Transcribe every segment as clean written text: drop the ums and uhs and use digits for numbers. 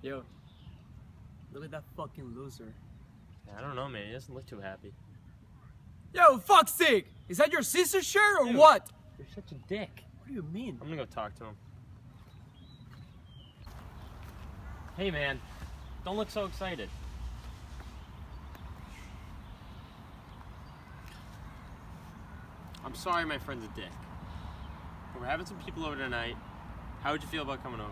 Yo, look at that fucking loser. I don't know, man. He doesn't look too happy. Yo, fuck's sake! Is that your sister's shirt or Dude, what? You're such a dick. What do you mean? I'm gonna go talk to him. Hey, man. Don't look so excited. I'm sorry my friend's a dick. But we're having some people over tonight. How would you feel about coming over?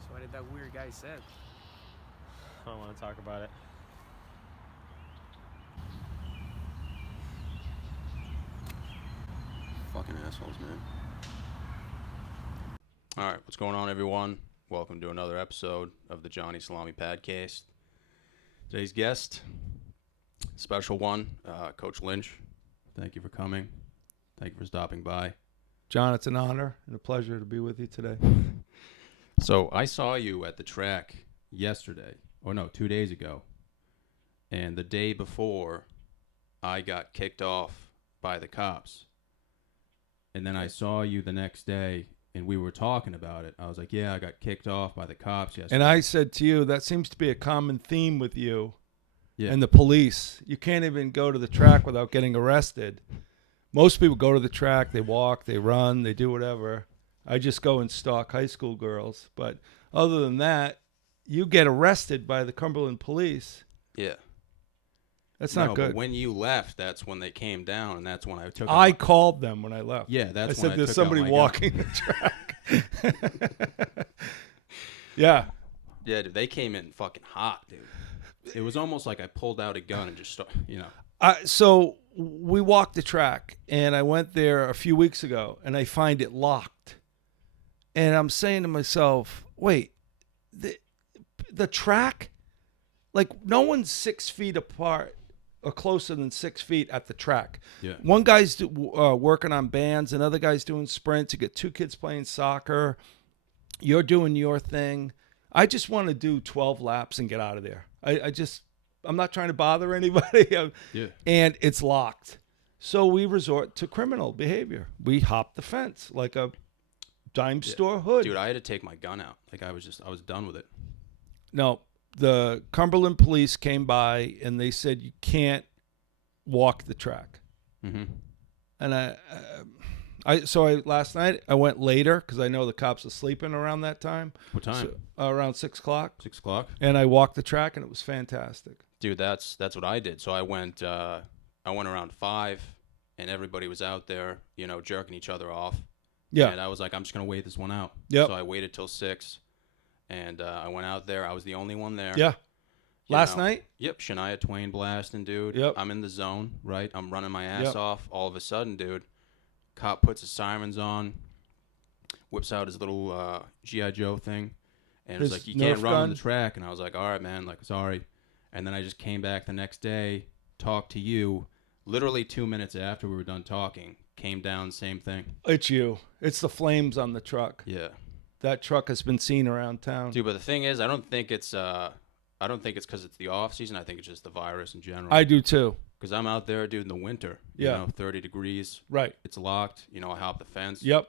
So what did that weird guy say? I don't want to talk about it. Fucking assholes, man. Alright, what's going on, everyone? Welcome to another episode of the Johnny Salami podcast. Today's guest, special one, Coach Lynch. Thank you for coming. Thank you for stopping by. John, it's an honor and a pleasure to be with you today. So, I saw you at the track yesterday, or no, 2 days ago. And the day before, I got kicked off by the cops. And then I saw you the next day, and we were talking about it. I was like, yeah, I got kicked off by the cops yesterday. And I said to you, that seems to be a common theme with you and the police. You can't even go to the track without getting arrested. Most people go to the track, they walk, they run, they do whatever. I just go and stalk high school girls. But other than that, you get arrested by the Cumberland police. Yeah. That's not good. But when you left, that's when they came down, and that's when I took I called them when I left. Yeah, that's I when said I there's took somebody out my walking the track. Yeah. Yeah, dude, they came in fucking hot, dude. It was almost like I pulled out a gun and just started, So we walked the track, and I went there a few weeks ago, and I find it locked. And I'm saying to myself, wait, the track? Like, no one's 6 feet apart or closer than 6 feet at the track. Yeah. One guy's working on bands, another guy's doing sprints. You get two kids playing soccer. You're doing your thing. I just want to do 12 laps and get out of there. I'm not trying to bother anybody. Yeah. And it's locked. So we resort to criminal behavior. We hop the fence like a dime store hood. Dude, I had to take my gun out. Like, I was done with it. No, the Cumberland police came by and they said you can't walk the track. Mm-hmm. And last night I went later because I know the cops are sleeping around that time. What time? So, around 6 o'clock. 6 o'clock? And I walked the track and it was fantastic. Dude, that's what I did. So I went around 5, and everybody was out there, jerking each other off. Yeah. And I was like, I'm just gonna wait this one out. Yep. So I waited till 6, and I went out there. I was the only one there. Yeah. Last night? Yep. Shania Twain blasting, dude. Yep. I'm in the zone, right? I'm running my ass Yep. off. All of a sudden, dude, cop puts his sirens on, whips out his little G.I. Joe thing, and it was His like, you can't Nerf run on gun? the track. And I was like, all right, man, like, sorry. And then I just came back the next day, talked to you. Literally 2 minutes after we were done talking, came down, same thing. It's you. It's the flames on the truck. Yeah. That truck has been seen around town. Dude, but the thing is, I don't think it's because it's the off season. I think it's just the virus in general. I do too. Because I'm out there, dude, in the winter. Yeah. 30 degrees. Right. It's locked. I hop the fence. Yep.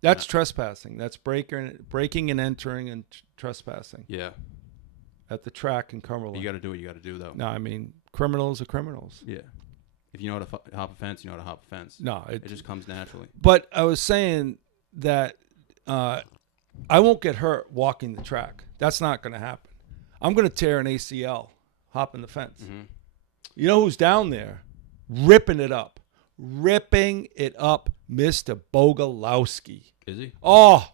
That's Yeah. trespassing. That's breaking and entering and trespassing Yeah. at the track in Cumberland. You got to do what you got to do, though. No, I mean, criminals are criminals. Yeah. If you know how to hop a fence, you know how to hop a fence. No, It just comes naturally. But I was saying that I won't get hurt walking the track. That's not going to happen. I'm going to tear an ACL hopping the fence. Mm-hmm. You know who's down there? Ripping it up, Mr. Bogalowski. Is he? Oh,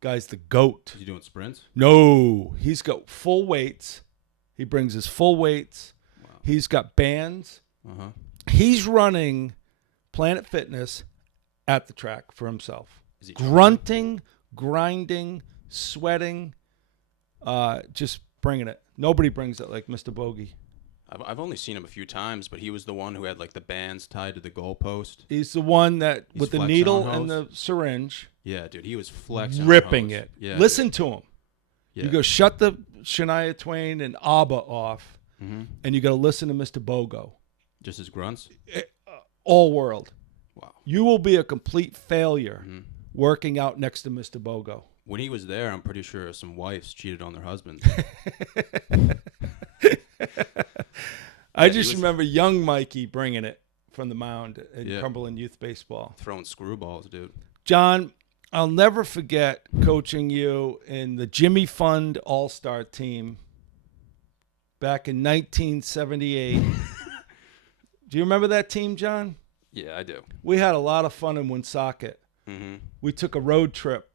guy's the GOAT. Is he doing sprints? No, he's got full weights. He brings his full weights. Wow. He's got bands. Uh-huh. He's running Planet Fitness at the track for himself. Is he Grunting, grinding, sweating, just bringing it. Nobody brings it like Mr. Bogie. I've only seen him a few times, but he was the one who had like the bands tied to the goalpost. He's the one that He's with the flexing needle on and the syringe, Yeah, dude, he was flexing. ripping on hose. it. Yeah, Listen to him. Yeah. You go shut the Shania Twain and ABBA off, and you got to listen to Mr. Bogo. Just his grunts? All world. Wow. You will be a complete failure working out next to Mr. Bogo. When he was there, I'm pretty sure some wives cheated on their husbands. I just remember young Mikey bringing it from the mound in Cumberland Youth Baseball. Throwing screwballs, dude. John, I'll never forget coaching you in the Jimmy Fund All-Star team back in 1978. Do you remember that team, John? Yeah, I do. We had a lot of fun in Woonsocket. We took a road trip.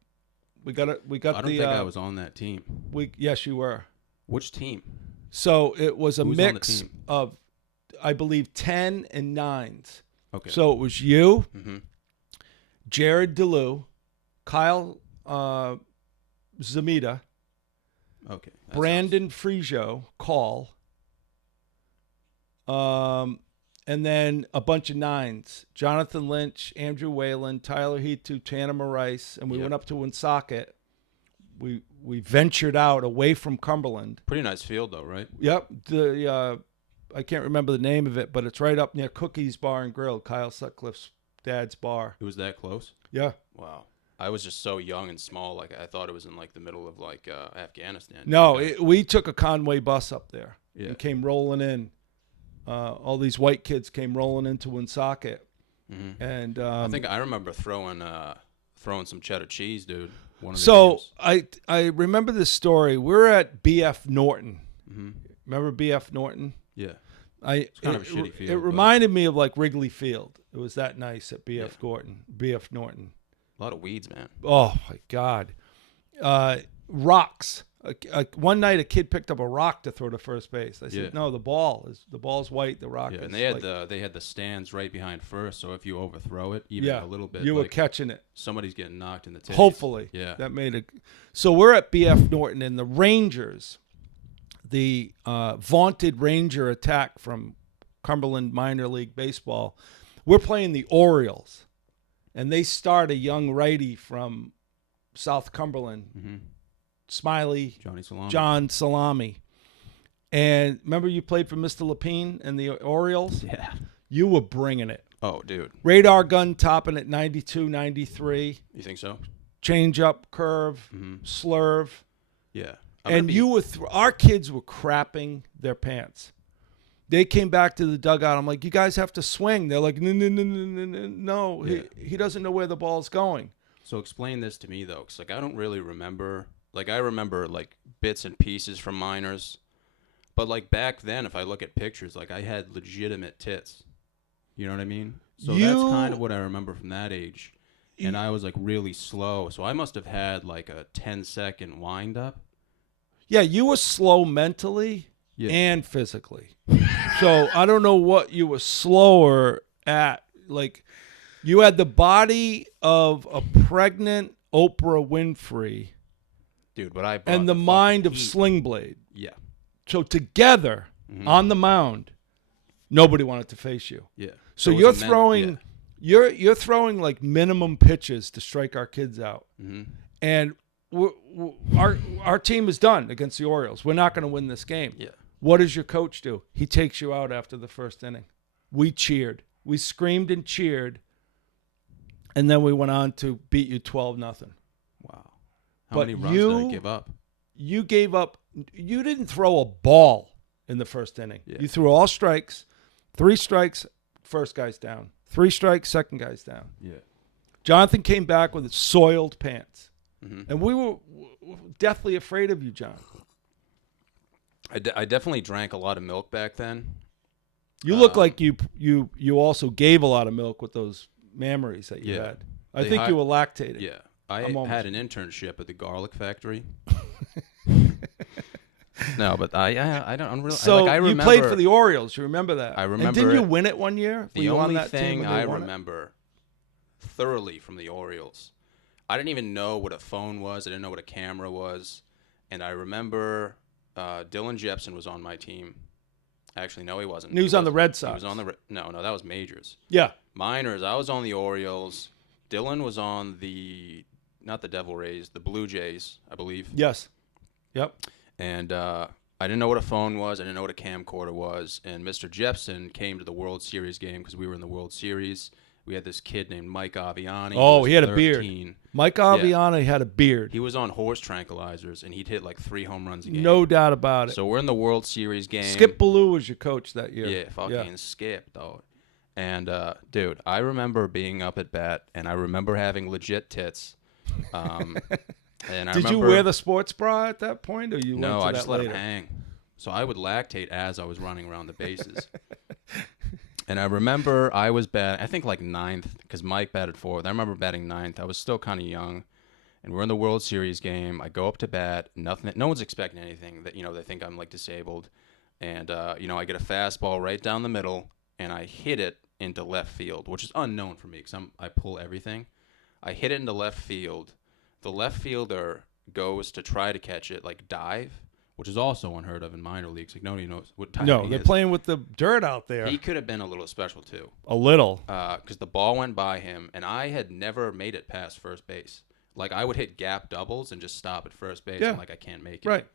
We got I don't think I was on that team. Yes, you were. Which team? So it was a Who was on the mix team? of, I believe, 10 and 9s. Okay. So it was you, Jared DeLue, Kyle Zamita, Okay. that Brandon Frijo, Call, and then a bunch of 9s. Jonathan Lynch, Andrew Whalen, Tyler Heatu, Tanner Rice, and we went up to Woonsocket. We ventured out away from Cumberland. Pretty nice field, though, right? Yep. I can't remember the name of it, but it's right up near Cookie's Bar and Grill, Kyle Sutcliffe's dad's bar. It was that close? Yeah. Wow. I was just so young and small. Like, I thought it was in, like, the middle of, like, Afghanistan. No, Okay. we took a Conway bus up there Yeah. and came rolling in. All these white kids came rolling into Woonsocket. And I think I remember throwing some cheddar cheese, dude. One of the so games. I remember this story. We're at BF Norton. Remember BF Norton? Yeah. It's kind of a shitty field. It reminded me of like Wrigley Field. It was that nice at BF Norton. A lot of weeds, man. Oh my God. Rocks. One night a kid picked up a rock to throw to first base. I said, "No, the ball's white. The rock is." And they had the stands right behind first, so if you overthrow it even a little bit, you were catching it. Somebody's getting knocked in the titties. Hopefully, that made it. So we're at BF Norton, and the Rangers, the vaunted Ranger attack from Cumberland Minor League Baseball, we're playing the Orioles, and they start a young righty from South Cumberland. Smiley, John Salami. And remember you played for Mr. Lapine and the Orioles? Yeah. You were bringing it. Oh, dude. Radar gun topping at 92, 93. You think so? Change up, curve, slurve. Yeah. And you were our kids were crapping their pants. They came back to the dugout. I'm like, you guys have to swing. They're like, no. Yeah. He doesn't know where the ball's going. So explain this to me, though, because like, I don't really remember. Like, I remember, like, bits and pieces from minors. But, like, back then, if I look at pictures, like, I had legitimate tits. You know what I mean? So that's kind of what I remember from that age. And I was, like, really slow. So I must have had, like, a 10-second wind-up. Yeah, you were slow mentally and physically. So I don't know what you were slower at. Like, you had the body of a pregnant Oprah Winfrey. Dude, but I brought and the mind of Sling Blade. Yeah. So together on the mound, nobody wanted to face you. Yeah. So you're throwing, you're throwing like minimum pitches to strike our kids out, and our team is done against the Orioles. We're not going to win this game. Yeah. What does your coach do? He takes you out after the first inning. We cheered, we screamed and cheered, and then we went on to beat you 12-0. Wow. How many runs did I give up? You gave up. You didn't throw a ball in the first inning. Yeah. You threw all strikes. 3 strikes, first guy's down. 3 strikes, second guy's down. Yeah. Jonathan came back with soiled pants. And we were deathly afraid of you, John. I definitely drank a lot of milk back then. You look like you also gave a lot of milk with those mammaries that you had. I think you were lactating. Yeah. I had an internship at the garlic factory. No, but I don't really. So I remember, you played for the Orioles. You remember that? I remember. And didn't you win it one year? The only thing I remember thoroughly from the Orioles, I didn't even know what a phone was. I didn't know what a camera was, and I remember Dylan Jepson was on my team. Actually, no, he wasn't. He was on the Red Sox. He was on the no, that was majors. Yeah. Minors. I was on the Orioles. Dylan was on not the Devil Rays, the Blue Jays, I believe. Yes. Yep. And I didn't know what a phone was. I didn't know what a camcorder was. And Mr. Jepson came to the World Series game because we were in the World Series. We had this kid named Mike Aviani. Oh, he had 13. a beard. Mike Aviani had a beard. He was on horse tranquilizers, and he'd hit like 3 home runs a game. No doubt about it. So we're in the World Series game. Skip Ballou was your coach that year. Yeah, fucking Skip, though. And, dude, I remember being up at bat, and I remember having legit tits. And I Did you wear the sports bra at that point, or you? No, went to I just that let later? him hang. So I would lactate as I was running around the bases. And I remember I was batting, I think like 9th, because Mike batted 4th. I remember batting 9th. I was still kind of young. And we're in the World Series game. I go up to bat. Nothing. No one's expecting anything. That they think I'm like disabled. And I get a fastball right down the middle, and I hit it into left field, which is unknown for me because I pull everything. I hit it into left field. The left fielder goes to try to catch it, like dive, which is also unheard of in minor leagues. Like nobody knows what time. No, they're playing with the dirt out there. He could have been a little special too. A little. Because the ball went by him, and I had never made it past first base. Like I would hit gap doubles and just stop at first base. Yeah. And like I can't make it. Right.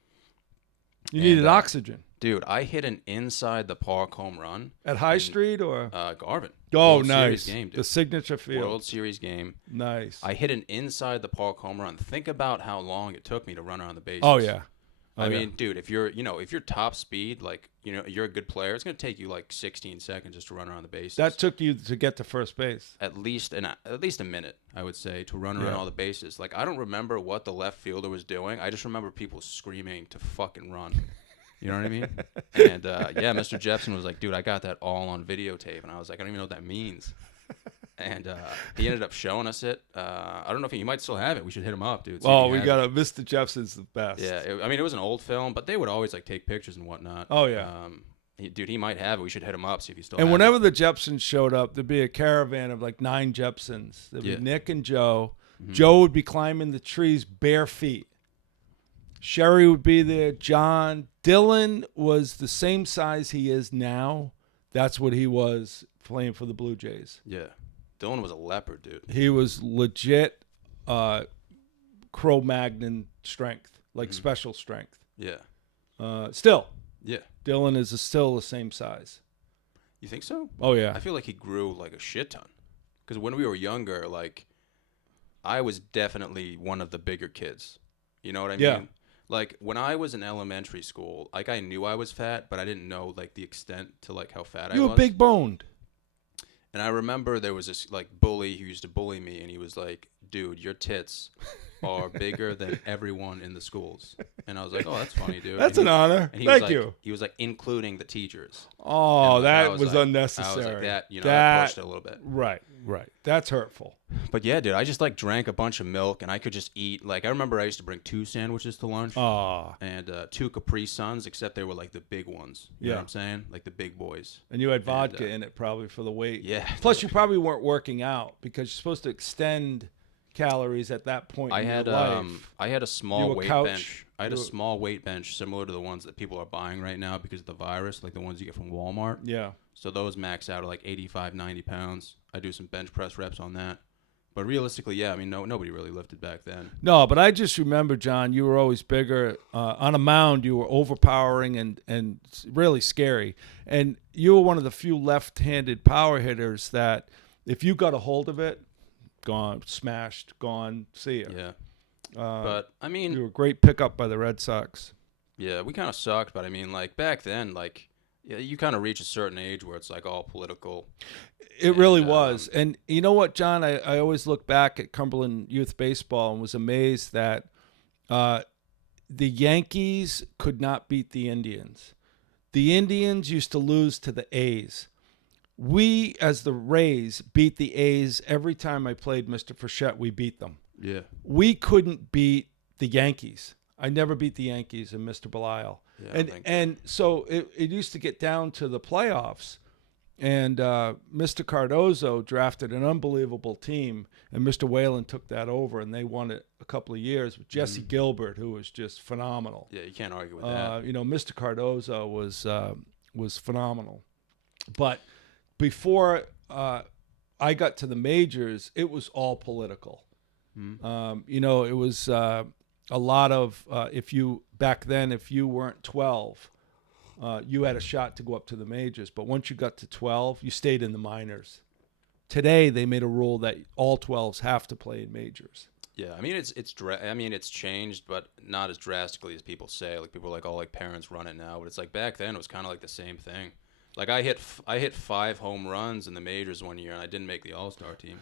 You needed oxygen. Dude, I hit an inside the park home run At High Street or? Garvin. Oh, World Series nice. game, dude. The signature field. World Series game. Nice. I hit an inside the park home run. Think about how long it took me to run around the bases. Oh, yeah. I mean, dude, if you're top speed, like, you're a good player, it's going to take you like 16 seconds just to run around the bases. That took you to get to first base. At least a minute, I would say, to run around all the bases. Like, I don't remember what the left fielder was doing. I just remember people screaming to fucking run. You know what I mean? And, Mr. Jepson was like, dude, I got that all on videotape. And I was like, I don't even know what that means. And he ended up showing us it. I don't know if he might still have it. We should hit him up, dude. We got Mr. Jepson's the best. Yeah, it was an old film, but they would always like take pictures and whatnot. Oh, yeah. He might have it. We should hit him up, see if he still And has whenever it. the Jepsons showed up, there'd be a caravan of like 9 Jepsons. There'd be Nick and Joe. Mm-hmm. Joe would be climbing the trees bare feet. Sherry would be there. John. Dylan was the same size he is now. That's what he was playing for the Blue Jays. Yeah. Dylan was a leopard, dude. He was legit Cro-Magnon strength, like special strength. Yeah. Still. Yeah. Dylan is still the same size. You think so? Oh, yeah. I feel like he grew like a shit ton. Because when we were younger, like, I was definitely one of the bigger kids. You know what I mean? Yeah. Like, when I was in elementary school, like, I knew I was fat, but I didn't know, like, the extent to, like, how fat I was. You were big boned. And I remember there was this, like, bully who used to bully me, and he was like, dude, your tits are bigger than everyone in the schools. And I was like, oh, that's funny, dude. That's an honor. Thank you. He was like, including the teachers. Oh, And, like, that I was like, unnecessary. I was like, that pushed it a little bit. Right. That's hurtful. But yeah, dude, I just like drank a bunch of milk, and I could just eat. Like, I remember I used to bring 2 sandwiches to lunch. Oh. And 2 Capri Suns, except they were like the big ones. You know what I'm saying? Like the big boys. And you had vodka in it probably for the weight. Yeah. Plus, you probably weren't working out because you're supposed to extend calories at that point in your life. I had a small weight couch. bench. I had a small weight bench similar to the ones that people are buying right now because of the virus, like the ones you get from Walmart. Yeah. So those max out at like 85, 90 pounds. I do some bench press reps on that. But realistically, yeah, I mean, nobody really lifted back then. No, but I just remember, John, you were always bigger. On a mound, you were overpowering and really scary. And you were one of the few left-handed power hitters that if you got a hold of it, gone, smashed, gone, see ya. Yeah. But, I mean... You were a great pickup by the Red Sox. Yeah, we kind of sucked, but I mean, like, back then, like, yeah, you kind of reach a certain age where it's, like, all political. It really was. And you know what, John? I always look back at Cumberland Youth Baseball and was amazed that the Yankees could not beat the Indians. The Indians used to lose to the A's. We, as the Rays, beat the A's every time I played Mr. Frechette. We beat them. Yeah. We couldn't beat the Yankees. I never beat the Yankees and Mr. Belisle. Yeah, and so it used to get down to the playoffs. And Mr. Cardozo drafted an unbelievable team, and Mr. Whalen took that over, and they won it a couple of years with Jesse Gilbert, who was just phenomenal. Yeah, you can't argue with that. Mr. Cardozo was phenomenal. But before I got to the majors, it was all political. It was a lot of if you weren't 12, you had a shot to go up to the majors. But once you got to 12, you stayed in the minors. Today they made a rule that all 12s have to play in majors. Yeah, I mean it's changed, but not as drastically as people say. Like people are like, oh, like parents run it now, but it's like back then it was kind of like the same thing. Like I hit 5 home runs in the majors one year, and I didn't make the All-Star team.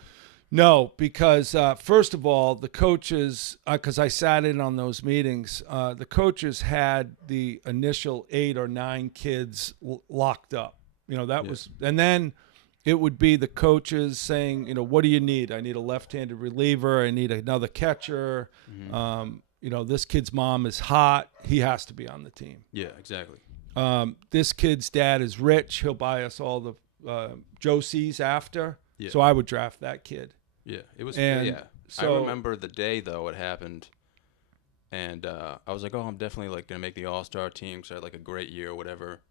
No, because first of all, the coaches, because I sat in on those meetings, the coaches had the initial 8 or 9 kids locked up. That was, and then it would be the coaches saying, what do you need? I need a left-handed reliever. I need another catcher. Mm-hmm. This kid's mom is hot. He has to be on the team. Yeah, exactly. This kid's dad is rich. He'll buy us all the Josie's after. Yeah. So I would draft that kid. Yeah, it was. So, I remember the day though it happened, and I was like, oh, I'm definitely like gonna make the All-Star team because I had like a great year or whatever.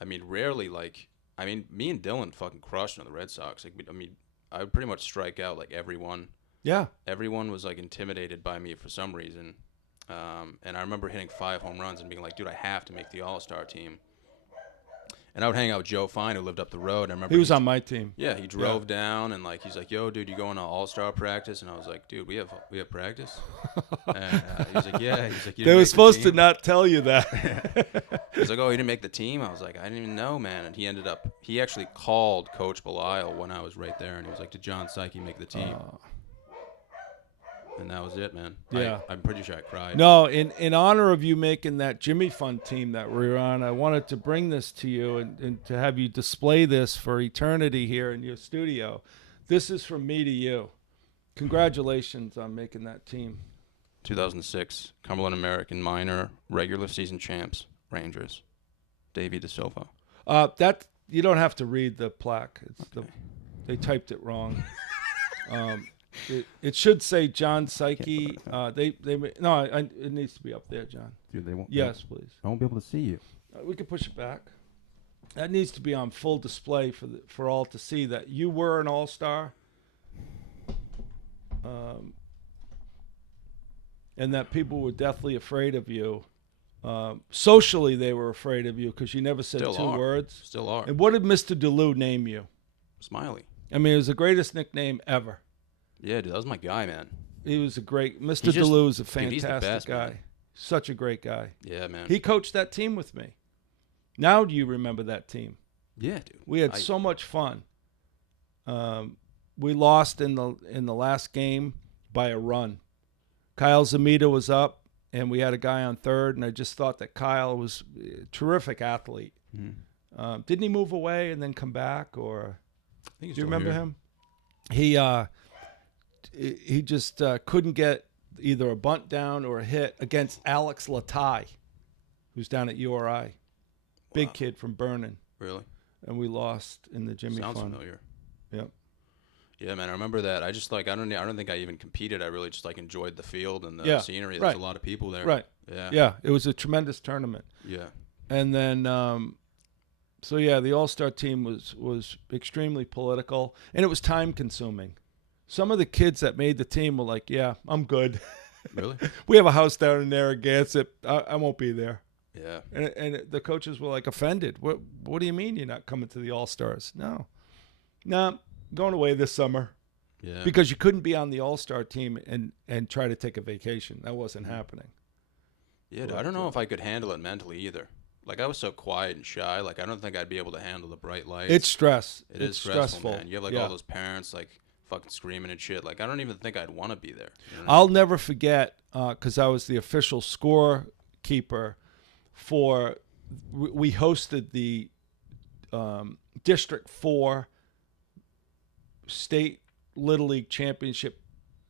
I mean, rarely me and Dylan fucking crushed on the Red Sox. Like, I would pretty much strike out like everyone. Yeah. Everyone was like intimidated by me for some reason, and I remember hitting 5 home runs and being like, dude, I have to make the All-Star team. And I would hang out with Joe Fine, who lived up the road. I remember he was on my team. Yeah, he drove down and like he's like, "Yo, dude, you going to All-Star practice?" And I was like, "Dude, we have practice." And he's like, "Yeah." He's like, "They were supposed to not tell you that." He's like, "Oh, you didn't make the team?" I was like, "I didn't even know, man." And he actually called Coach Belial when I was right there, and he was like, "Did John Psyche make the team?" And that was it, man. Yeah. I'm pretty sure I cried. No, in honor of you making that Jimmy Fun team that we were on, I wanted to bring this to you and to have you display this for eternity here in your studio. This is from me to you. Congratulations on making that team. 2006, Cumberland American Minor regular season champs, Rangers. Davey DeSilva. That you don't have to read the plaque. They typed it wrong. It should say John Psyche. It needs to be up there, John. Dude, they won't. Yes, please. I won't be able to see you. We can push it back. That needs to be on full display for all to see that you were an all-star, and that people were deathly afraid of you. Socially, they were afraid of you because you never said two words. Still are. And what did Mr. DeLue name you? Smiley. I mean, it was the greatest nickname ever. Yeah, dude, that was my guy, man. He was Mr. DeLue is a fantastic he's the best, guy. Man. Such a great guy. Yeah, man. He coached that team with me. Now do you remember that team? Yeah, dude. We had so much fun. We lost in the last game by a run. Kyle Zamita was up, and we had a guy on third, and I just thought that Kyle was a terrific athlete. Mm-hmm. Didn't he move away and then come back? Or do you remember here. him? He just couldn't get either a bunt down or a hit against Alex Latai, who's down at URI. Big kid from Vernon. Really? And we lost in the Jimmy Sounds Fun. familiar. Yep. Yeah, man, I remember that. I just I don't think I even competed. I really just enjoyed the field and the scenery. There's a lot of people there. Right. Yeah. Yeah, it was a tremendous tournament. Yeah. And then the All-Star team was extremely political, and it was time consuming. Some of the kids that made the team were like, "Yeah, I'm good." Really? We have a house down in Narragansett. I won't be there. Yeah. And the coaches were offended. What do you mean you're not coming to the All-Stars? No, going away this summer. Yeah. Because you couldn't be on the All-Star team and try to take a vacation. That wasn't happening. Yeah, I don't know if I could handle it mentally either. I was so quiet and shy. I don't think I'd be able to handle the bright lights. It's stress. It's stressful, man. You have all those parents fucking screaming and shit. I don't even think I'd want to be there. You know I'll never forget because I was the official scorekeeper for. We hosted the District 4 State Little League Championship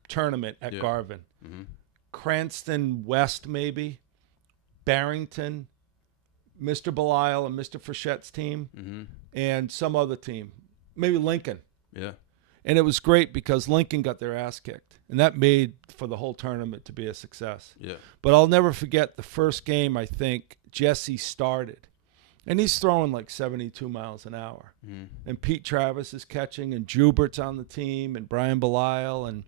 tournament at Garvin. Mm-hmm. Cranston West, maybe Barrington, Mr. Belial and Mr. Frichette's team, mm-hmm. and some other team, maybe Lincoln. Yeah. And it was great because Lincoln got their ass kicked, and that made for the whole tournament to be a success. Yeah. But I'll never forget the first game. I think Jesse started, and he's throwing 72 miles an hour. Mm. And Pete Travis is catching, and Jubert's on the team, and Brian Belial, and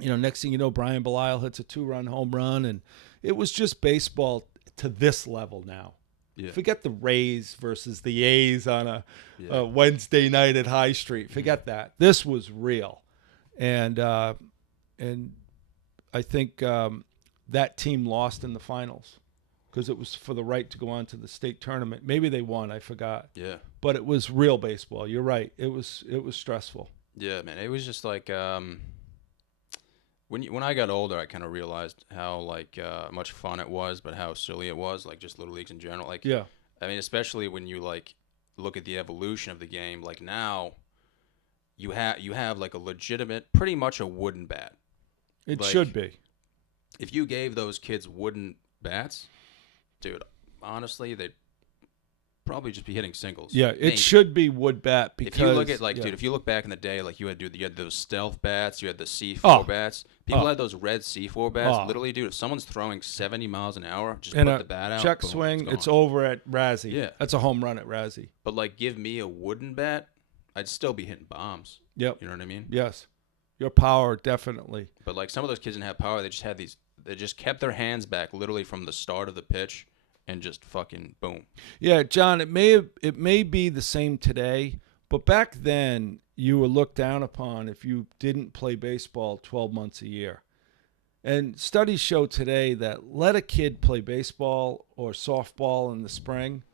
Next thing you know, Brian Belial hits a 2-run home run, and it was just baseball to this level now. Yeah. Forget the Rays versus the A's on a Yeah. Wednesday night at High Street. Forget that. This was real, and I think that team lost in the finals because it was for the right to go on to the state tournament. Maybe they won. I forgot. Yeah. But it was real baseball. You're right. It was stressful. Yeah, man. It was just like when I got older, I kind of realized how much fun it was, but how silly it was, like just little leagues in general. Like, Yeah. I mean, especially when you look at the evolution of the game. Like now, you have like a legitimate, pretty much a wooden bat. It Like, should be. If you gave those kids wooden bats, dude, honestly, they'd probably just be hitting singles. Yeah, Maybe. it should be wood bat because If you look at yeah. dude, if you look back in the day, like you had those stealth bats, you had the C4 Oh. bats. People Oh. had those red C4 bats. Oh. Literally, dude, if someone's throwing 70 miles an hour, just And put a the bat out. check boom, swing, it's gone. over at Razzie. Yeah. That's a home run at Razzie. But like, give me a wooden bat, I'd still be hitting bombs. Yep. You know what I mean? Yes. Your power, definitely. But like some of those kids didn't have power. They just had these. They just kept their hands back, literally from the start of the pitch, and just fucking boom. Yeah, John, it may be the same today, but back then you were looked down upon if you didn't play baseball 12 months a year. And studies show today that let a kid play baseball or softball in the spring,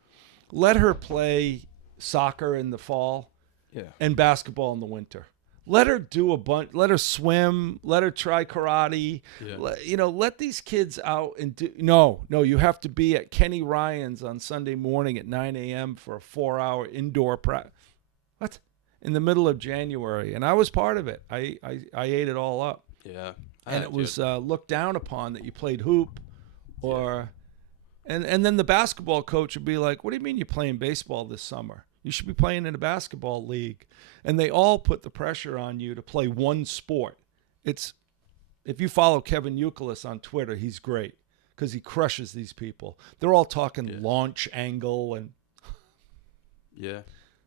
let her play soccer in the fall, Yeah. and basketball in the winter. Let her do a bunch. Let her swim. Let her try karate. Yeah. Let these kids out and do. No, you have to be at Kenny Ryan's on Sunday morning at 9 a.m. for a 4-hour indoor practice. What? In the middle of January, and I was part of it. I ate it all up, Yeah. and it was looked down upon that you played hoop, or, and then the basketball coach would be like, "What do you mean you're playing baseball this summer? You should be playing in a basketball league." And they all put the pressure on you to play one sport. If you follow Kevin Youkilis on Twitter, he's great because he crushes these people. They're all talking launch angle and Yeah.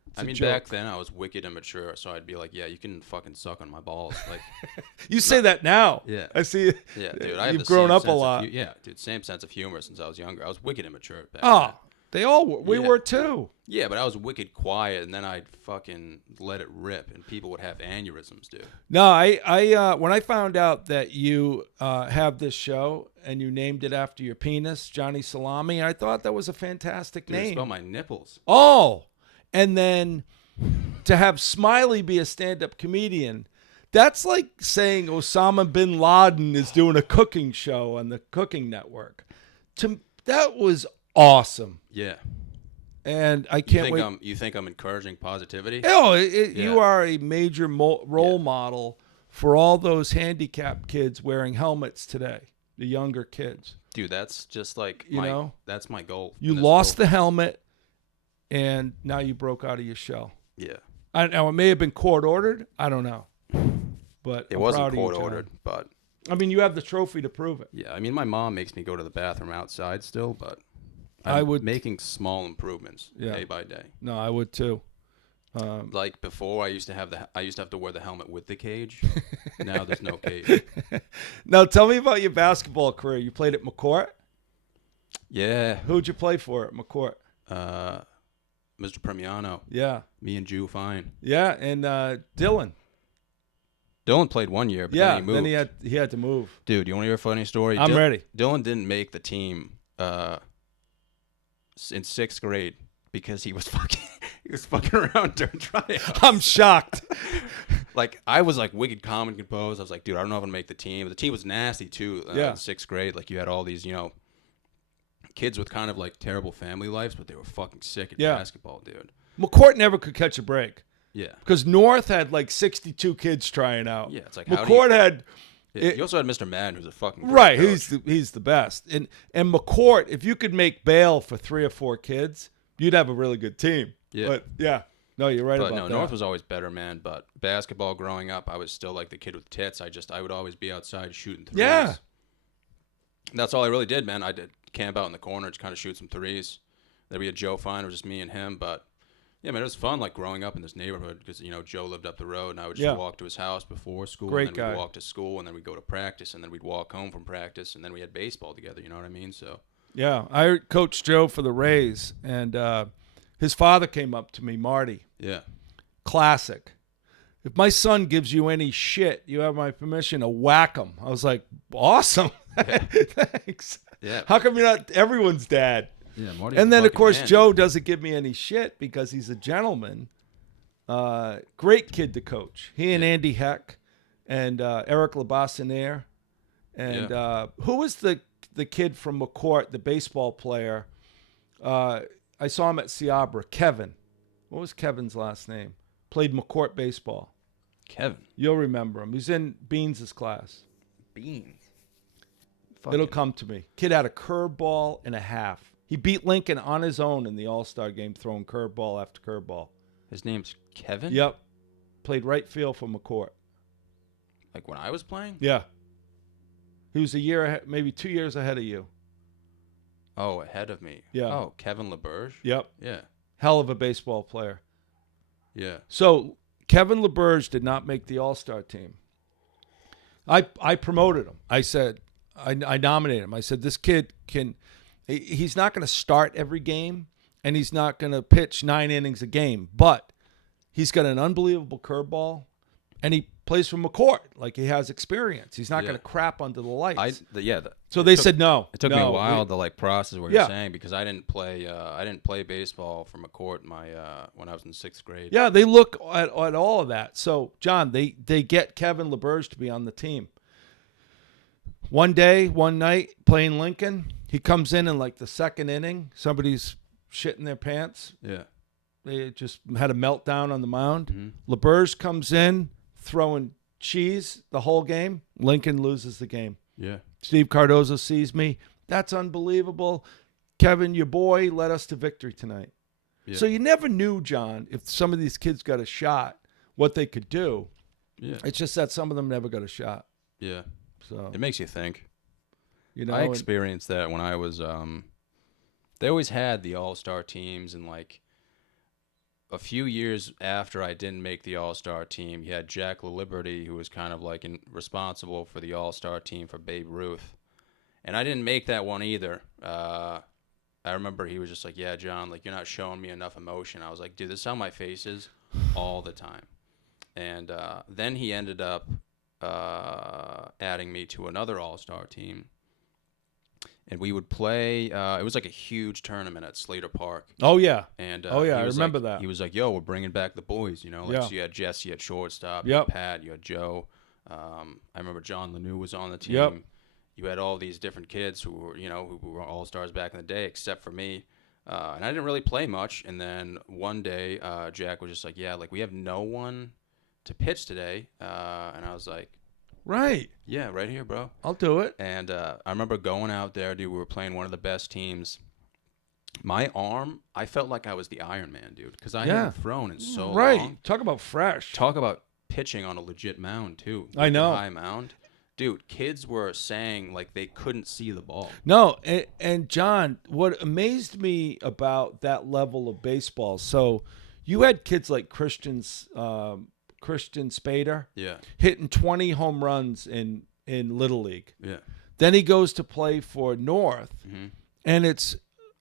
It's I a mean, joke. back then I was wicked immature, so I'd be like, "Yeah, you can fucking suck on my balls." Like, you say that now. Yeah. I see. yeah, dude, I have You've the grown same up a sense of lot. yeah, dude, same sense of humor since I was younger. I was wicked immature back Oh, then. they all were. We Yeah. were too. Yeah, but I was wicked quiet, and then I'd fucking let it rip, and people would have aneurysms, dude. No, I when I found out that you have this show and you named it after your penis, Johnny Salami, I thought that was a fantastic Dude, name. spell my nipples. Oh, and then to have Smiley be a stand-up comedian, that's like saying Osama bin Laden is doing a cooking show on the Cooking Network. That was awesome, Yeah. and I can't wait. You think I'm encouraging positivity? Oh, Yeah. you are a major role model for all those handicapped kids wearing helmets today, the younger kids. Dude, that's just like You know? that's my goal. You in this lost world. the helmet, and now you broke out of your shell. Yeah. Now, it may have been court-ordered. I don't know. But It I'm wasn't proud of you, court John. ordered, but I mean, you have the trophy to prove it. yeah, I mean, my mom makes me go to the bathroom outside still, but I I'm would- making small improvements Yeah. day by day. No, I would too. Like before, I used to have to wear the helmet with the cage. Now there's no cage. Now, tell me about your basketball career. You played at McCourt? Yeah, Who'd you play for at McCourt? Mr. Premiano, Yeah. me and Jew Fine. Yeah, and Dylan. Dylan played 1 year, but Yeah, then he moved. then he had to move. Dude, you want to hear a funny story? I'm ready. Dylan didn't make the team in 6th grade because he was fucking around during tryouts. I'm shocked. Like, I was like wicked calm and composed. I was like, dude, I don't know if I'm gonna make the team. But the team was nasty too. Yeah. In 6th grade, like you had all these, kids with kind of like terrible family lives, but they were fucking sick at Yeah. basketball, dude. McCourt never could catch a break Yeah. because North had like 62 kids trying out. Yeah, it's like, how do McCourt had. Yeah, you also had Mr. Madden, who's a fucking great Right, coach. he's the best. And McCourt, if you could make bail for 3 or 4 kids, you'd have a really good team. Yeah. But yeah, no, you're right But about no, that. North was always better, man. But basketball growing up, I was still like the kid with tits. I would always be outside shooting threes. Yeah. That's all I really did, man. I did camp out in the corner, just kind of shoot some threes. Then we had Joe Fine, it was just me and him. But Yeah, man, it was fun, like, growing up in this neighborhood because, Joe lived up the road, and I would just Yeah. walk to his house before school, Great and then guy. we'd walk to school, and then we'd go to practice, and then we'd walk home from practice, and then we had baseball together, you know what I mean? So, Yeah, I coached Joe for the Rays, and his father came up to me, Marty. yeah. Classic. If my son gives you any shit, you have my permission to whack him. I was like, awesome. Thanks. Yeah. How come you're not everyone's dad? Yeah, Marty's And a then, of fucking course, man, Joe dude. doesn't give me any shit because he's a gentleman. Great kid to coach. He and Andy Heck and Eric Labassiniere. And who was the kid from McCourt, the baseball player? I saw him at Seabra. Kevin. What was Kevin's last name? Played McCourt baseball. Kevin. You'll remember him. He's in Beans' class. Beans. It'll come to me. Kid had a curveball and a half. He beat Lincoln on his own in the All-Star game, throwing curveball after curveball. His name's Kevin? Yep. Played right field for McCourt. Like when I was playing? Yeah. He was a year ahead, maybe 2 years ahead of you. Oh, ahead of me. Yeah. Oh, Kevin LeBurge? Yep. Yeah. Hell of a baseball player. Yeah. So Kevin LeBurge did not make the All-Star team. I promoted him. I said, I nominated him. I said, this kid he's not going to start every game, and he's not going to pitch 9 innings a game, but he's got an unbelievable curveball, and he plays for McCourt. Like, he has experience. He's not Yeah. going to crap under the lights. So it they took- said no. It took me no, a while we- to like process what Yeah. you're saying because I didn't play baseball for McCourt when I was in 6th grade. Yeah, they look at all of that. So, John, they get Kevin LeBurge to be on the team. One night, playing Lincoln, he comes in like the second inning. Somebody's shitting their pants. Yeah. They just had a meltdown on the mound. Mm-hmm. LeBurge comes in, throwing cheese the whole game. Lincoln loses the game. Yeah. Steve Cardozo sees me. That's unbelievable. Kevin, your boy, led us to victory tonight. Yeah. So you never knew, John, if some of these kids got a shot, what they could do. Yeah. It's just that some of them never got a shot. Yeah. So, It makes you think. I I experienced that when I was they always had the all-star teams, and like a few years after I didn't make the all-star team, you had Jack LaLiberty, who was kind of like responsible for the all-star team for Babe Ruth. And I didn't make that one either. I remember he was just like, yeah, John, like, you're not showing me enough emotion. I was like, dude, this is how my face is all the time. And then he ended up adding me to another all-star team. And we would play, it was like a huge tournament at Slater Park. oh, yeah. And Oh, yeah, he I was remember like- that. He was like, yo, we're bringing back the boys, you know? Like, Yeah. So you had Jesse at shortstop, you Yep. had Pat, you had Joe. I remember John Lanou was on the team. Yep. You had all these different kids who were all-stars back in the day, except for me. And I didn't really play much. And then one day, Jack was just like, yeah, like, we have no one to pitch today. And I was like, Right. yeah, right here, bro. I'll do it. And I remember going out there, dude. We were playing one of the best teams. My arm, I felt like I was the Iron Man, dude, because I Yeah. hadn't thrown in so Right. long. Talk about fresh. Talk about pitching on a legit mound, too. I know. A high mound. Dude, kids were saying, like, they couldn't see the ball. No, and John, what amazed me about that level of baseball, so you had kids like Christian Spader Yeah, hitting 20 home runs in Little League. yeah. Then he goes to play for North, Mhm. and it's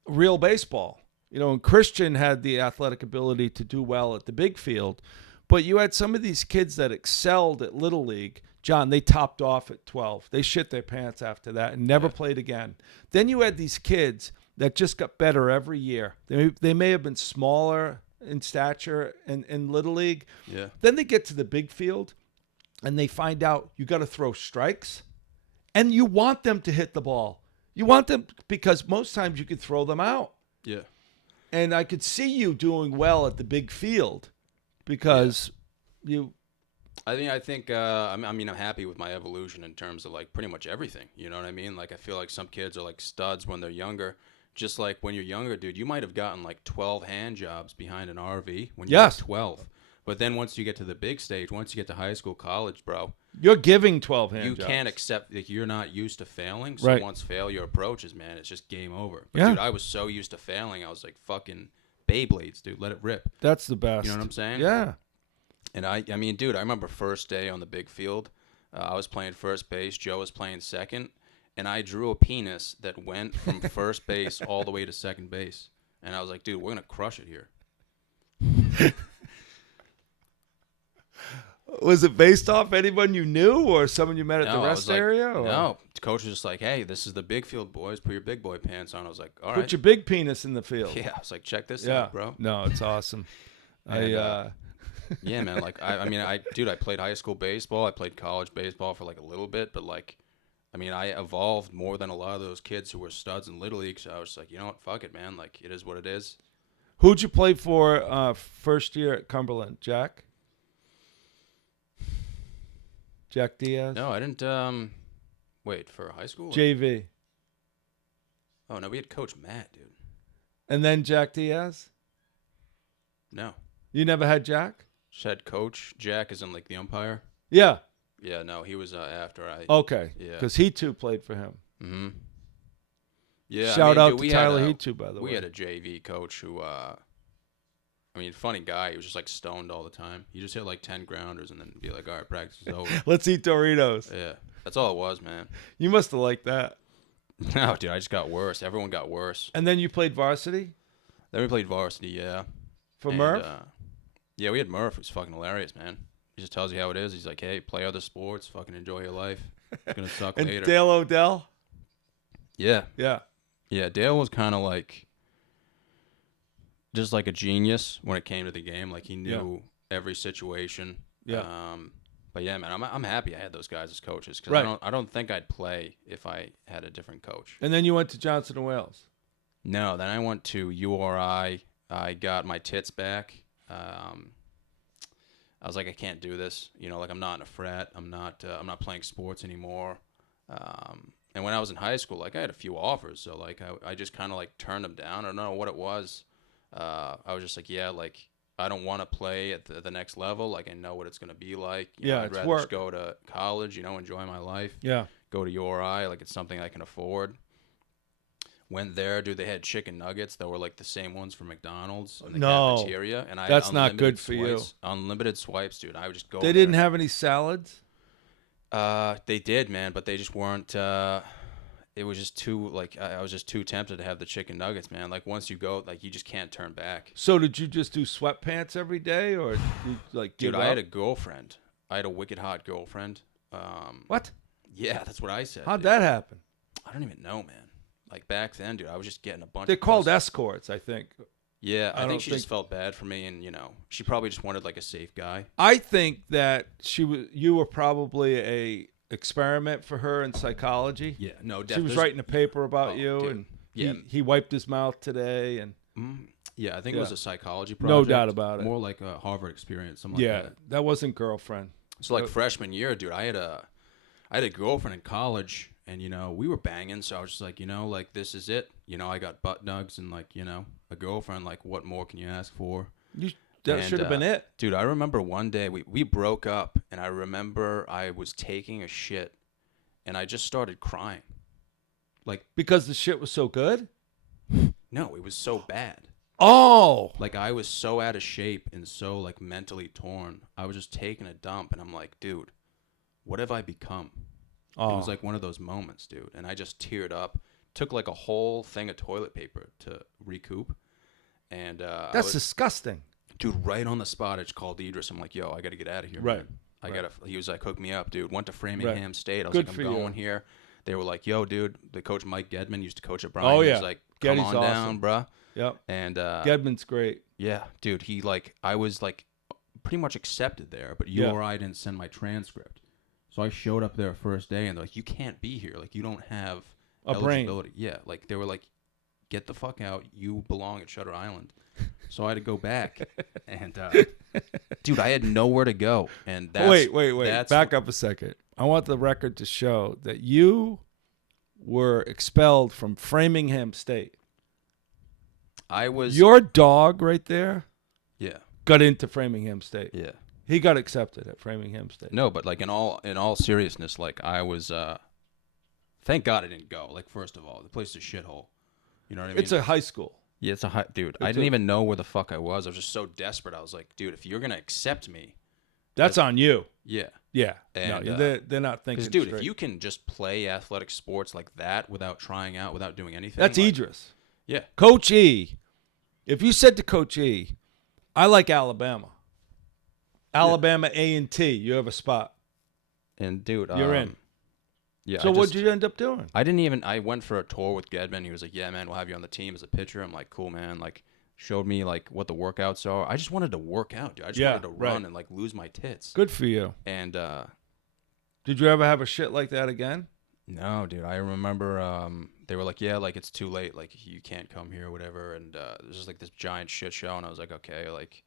real baseball. And Christian had the athletic ability to do well at the big field, but you had some of these kids that excelled at Little League. John, they topped off at 12. They shit their pants after that and never played again. Then you had these kids that just got better every year. They may have been smaller in stature in Little League. Yeah. Then they get to the big field, and they find out you got to throw strikes, and you want them to hit the ball. You want them because most times you could throw them out. Yeah. And I could see you doing well at the big field because you. I think I'm happy with my evolution in terms of like pretty much everything. You know what I mean? Like I feel like some kids are like studs when they're younger. Just like when you're younger, dude, you might have gotten like 12 hand jobs behind an RV when you're Yes. 12. But then once you get to the big stage, once you get to high school, college, bro, You're giving 12 hand you jobs. can't accept that you're not used to failing. So Right. once failure approaches, man, it's just game over. But Yeah. dude, I was so used to failing, I was like fucking Beyblades, dude. Let it rip. That's the best. You know what I'm saying? Yeah. And I mean, dude, I remember first day on the big field. I was playing first base. Joe was playing second. And I drew a penis that went from first base all the way to second base. And I was like, dude, we're going to crush it here. Was it based off anyone you knew or someone you met at No, the I rest was like, area? Or? no. The coach was just like, hey, this is the big field, boys. Put your big boy pants on. I was like, all right. Put your big penis in the field. Yeah, I was like, check this Yeah. out, bro. No, it's awesome. And, yeah, man. Like, I played high school baseball. I played college baseball for like a little bit, but like, I mean, I evolved more than a lot of those kids who were studs in Little League. So I was just like, you know what? Fuck it, man. Like, it is what it is. Who'd you play for first year at Cumberland? Jack? Jack Diaz? No, I didn't. Wait, for high school? JV. Oh, no, we had Coach Matt, dude. And then Jack Diaz? No. You never had Jack? Just had Coach. Jack is in like the umpire. Yeah. Yeah, no, he was after I. Okay. Yeah. Because he too played for him. Mm-hmm. Yeah. Shout out dude, to we Tyler had, He too, by the way. We had a JV coach who, I mean, funny guy. He was just like stoned all the time. He just hit like 10 grounders and then be like, all right, practice is over. Let's eat Doritos. Yeah. That's all it was, man. You must have liked that. No, dude, I just got worse. Everyone got worse. And then you played varsity? Then we played varsity, yeah. For And, Murph? Yeah, we had Murph. It was fucking hilarious, man. He just tells you how it is. He's like, hey, play other sports. Fucking enjoy your life. It's going to suck And later. Dale Odell? Yeah. Yeah. Yeah, Dale was kind of like, just like a genius when it came to the game. Like, he knew every situation. Yeah. But yeah, man, I'm happy I had those guys as coaches. Because Right. I don't think I'd play if I had a different coach. And then you went to Johnson & Wales. No, then I went to URI. I got my tits back. I was like, I can't do this. You know, like I'm not in a frat. I'm not playing sports anymore. And when I was in high school, like I had a few offers. So like I just kind of like turned them down. I don't know what it was. I was just like, yeah, like I don't want to play at the next level. Like I know what it's going to be like. You know, I'd it's rather work. just go to college, you know, enjoy my life. Yeah. Go to URI. Like it's something I can afford. Went there, dude. They had chicken nuggets that were like the same ones from McDonald's in the No. cafeteria, and I That's had not good unlimited for you. swipes, Unlimited swipes, dude. I would just go. They there. didn't have any salads? They did, man, but they just weren't. It was just too like I was just too tempted to have the chicken nuggets, man. Like once you go, like you just can't turn back. So did you just do sweatpants every day, or did you like give Dude, up? I had a girlfriend. I had a wicked hot girlfriend. What? Yeah, that's what I said. How'd dude. that happen? I don't even know, man. Like back then, dude, I was just getting a bunch. They're of called pussy. escorts, I think. Yeah, I don't think she think- just felt bad for me, and you know, she probably just wanted like a safe guy. I think that you were probably a experiment for her in psychology. Yeah, no, She was writing a paper about Oh, you, dude. and Yeah. he wiped his mouth today, and Yeah, I think it was a psychology project. No doubt about it. More like a Harvard experience, something yeah, like that. that wasn't girlfriend. So like freshman year, dude, I had a girlfriend in college, and you know we were banging. So I was just like, you know, like this is it. You know, I got butt nugs and like you know a girlfriend. Like what more can you ask for? That And, should have been it. Dude, I remember one day we broke up, and I remember I was taking a shit, and I just started crying. Like Because the shit was so good? no, it was so bad. Oh. Like I was so out of shape and so like mentally torn. I was just taking a dump, and I'm like, dude, what have I become? Oh. It was like one of those moments, dude. And I just teared up. Took like a whole thing of toilet paper to recoup. And That's disgusting. dude, right on the spot, I just called Idris. I'm like, yo, I got to get out of here. Right. Man. He was like, hook me up, dude. Went to Framingham State. I was Good like, for I'm you. going here. They were like, yo, dude, the coach Mike Gedman used to coach at Bryan. Oh, He yeah. was like, come Geddy's on down, awesome. bruh. Yep. And Gedman's great. yeah, dude, he like I was like pretty much accepted there, but Yeah. URI didn't send my transcript. So I showed up there first day, and they're like, you can't be here. Like you don't have A brain. eligibility. Yeah, like they were like, get the fuck out. You belong at Shutter Island. So I had to go back, and dude, I had nowhere to go. And that's Wait. That's Back up a second. I want the record to show that you were expelled from Framingham State. I was. Your dog right there Yeah, got into Framingham State. yeah. He got accepted at Framingham State. No, but like in all seriousness, like I was. Thank God I didn't go. Like first of all, the place is a shithole. You know what I mean? It's a high school. Yeah, it's a high, dude. I didn't even know where the fuck I was. I was just so desperate. I was like, dude, if you're gonna accept me, That's on you. yeah. Yeah. And, No, they're not thinking Because, dude, straight. if you can just play athletic sports like that without trying out, without doing anything, That's like, Idris. Yeah. Coach E. If you said to Coach E, I like Alabama. Alabama A&T. You have a spot. And, dude, You're in. Yeah. So what'd you end up doing? I went for a tour with Gedman. He was like, yeah, man, we'll have you on the team as a pitcher. I'm like, cool, man. Like, showed me, like, what the workouts are. I just wanted to work out, dude. I just wanted to run and, like, lose my tits. Good for you. And, did you ever have a shit like that again? no, dude. I remember they were like, yeah, like, it's too late. Like, you can't come here or whatever. And it was just, like, this giant shit show. And I was like, okay, like,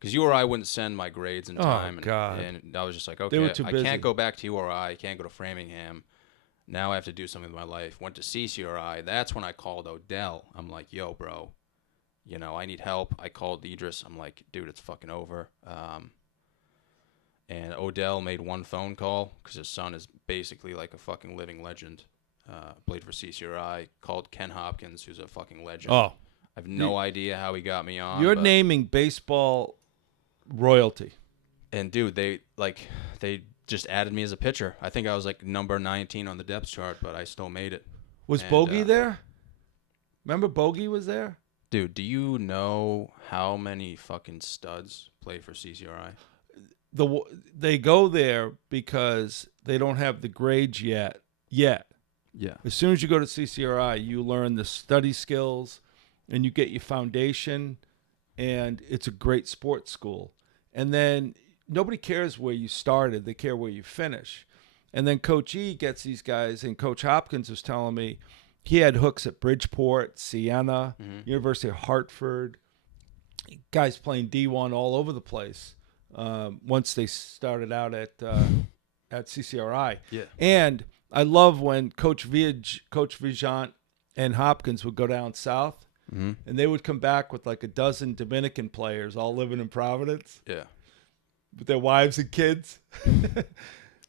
because URI wouldn't send my grades in time. God. And I was just like, They okay, were too I busy. can't go back to URI. I can't go to Framingham. Now I have to do something with my life. Went to CCRI. That's when I called Odell. I'm like, yo, bro, you know, I need help. I called Idris. I'm like, dude, it's fucking over. And Odell made one phone call because his son is basically like a fucking living legend. Played for CCRI. Called Ken Hopkins, who's a fucking legend. Oh. I have no idea how he got me on. You're but- naming baseball royalty. And dude, they just added me as a pitcher. I think I was like number 19 on the depth chart, but I still made it. Was And, Bogie there? Remember Bogie was there? Dude, do you know how many fucking studs play for CCRI? They go there because they don't have the grades yet. Yeah. As soon as you go to CCRI, you learn the study skills and you get your foundation, and it's a great sports school. And then nobody cares where you started. They care where you finish. And then Coach E gets these guys, and Coach Hopkins was telling me he had hooks at Bridgeport, Siena, University of Hartford, guys playing D1 all over the place once they started out at CCRI. Yeah. And I love when Coach Vigant and Hopkins would go down south, and they would come back with like a dozen Dominican players all living in Providence Yeah. with their wives and kids.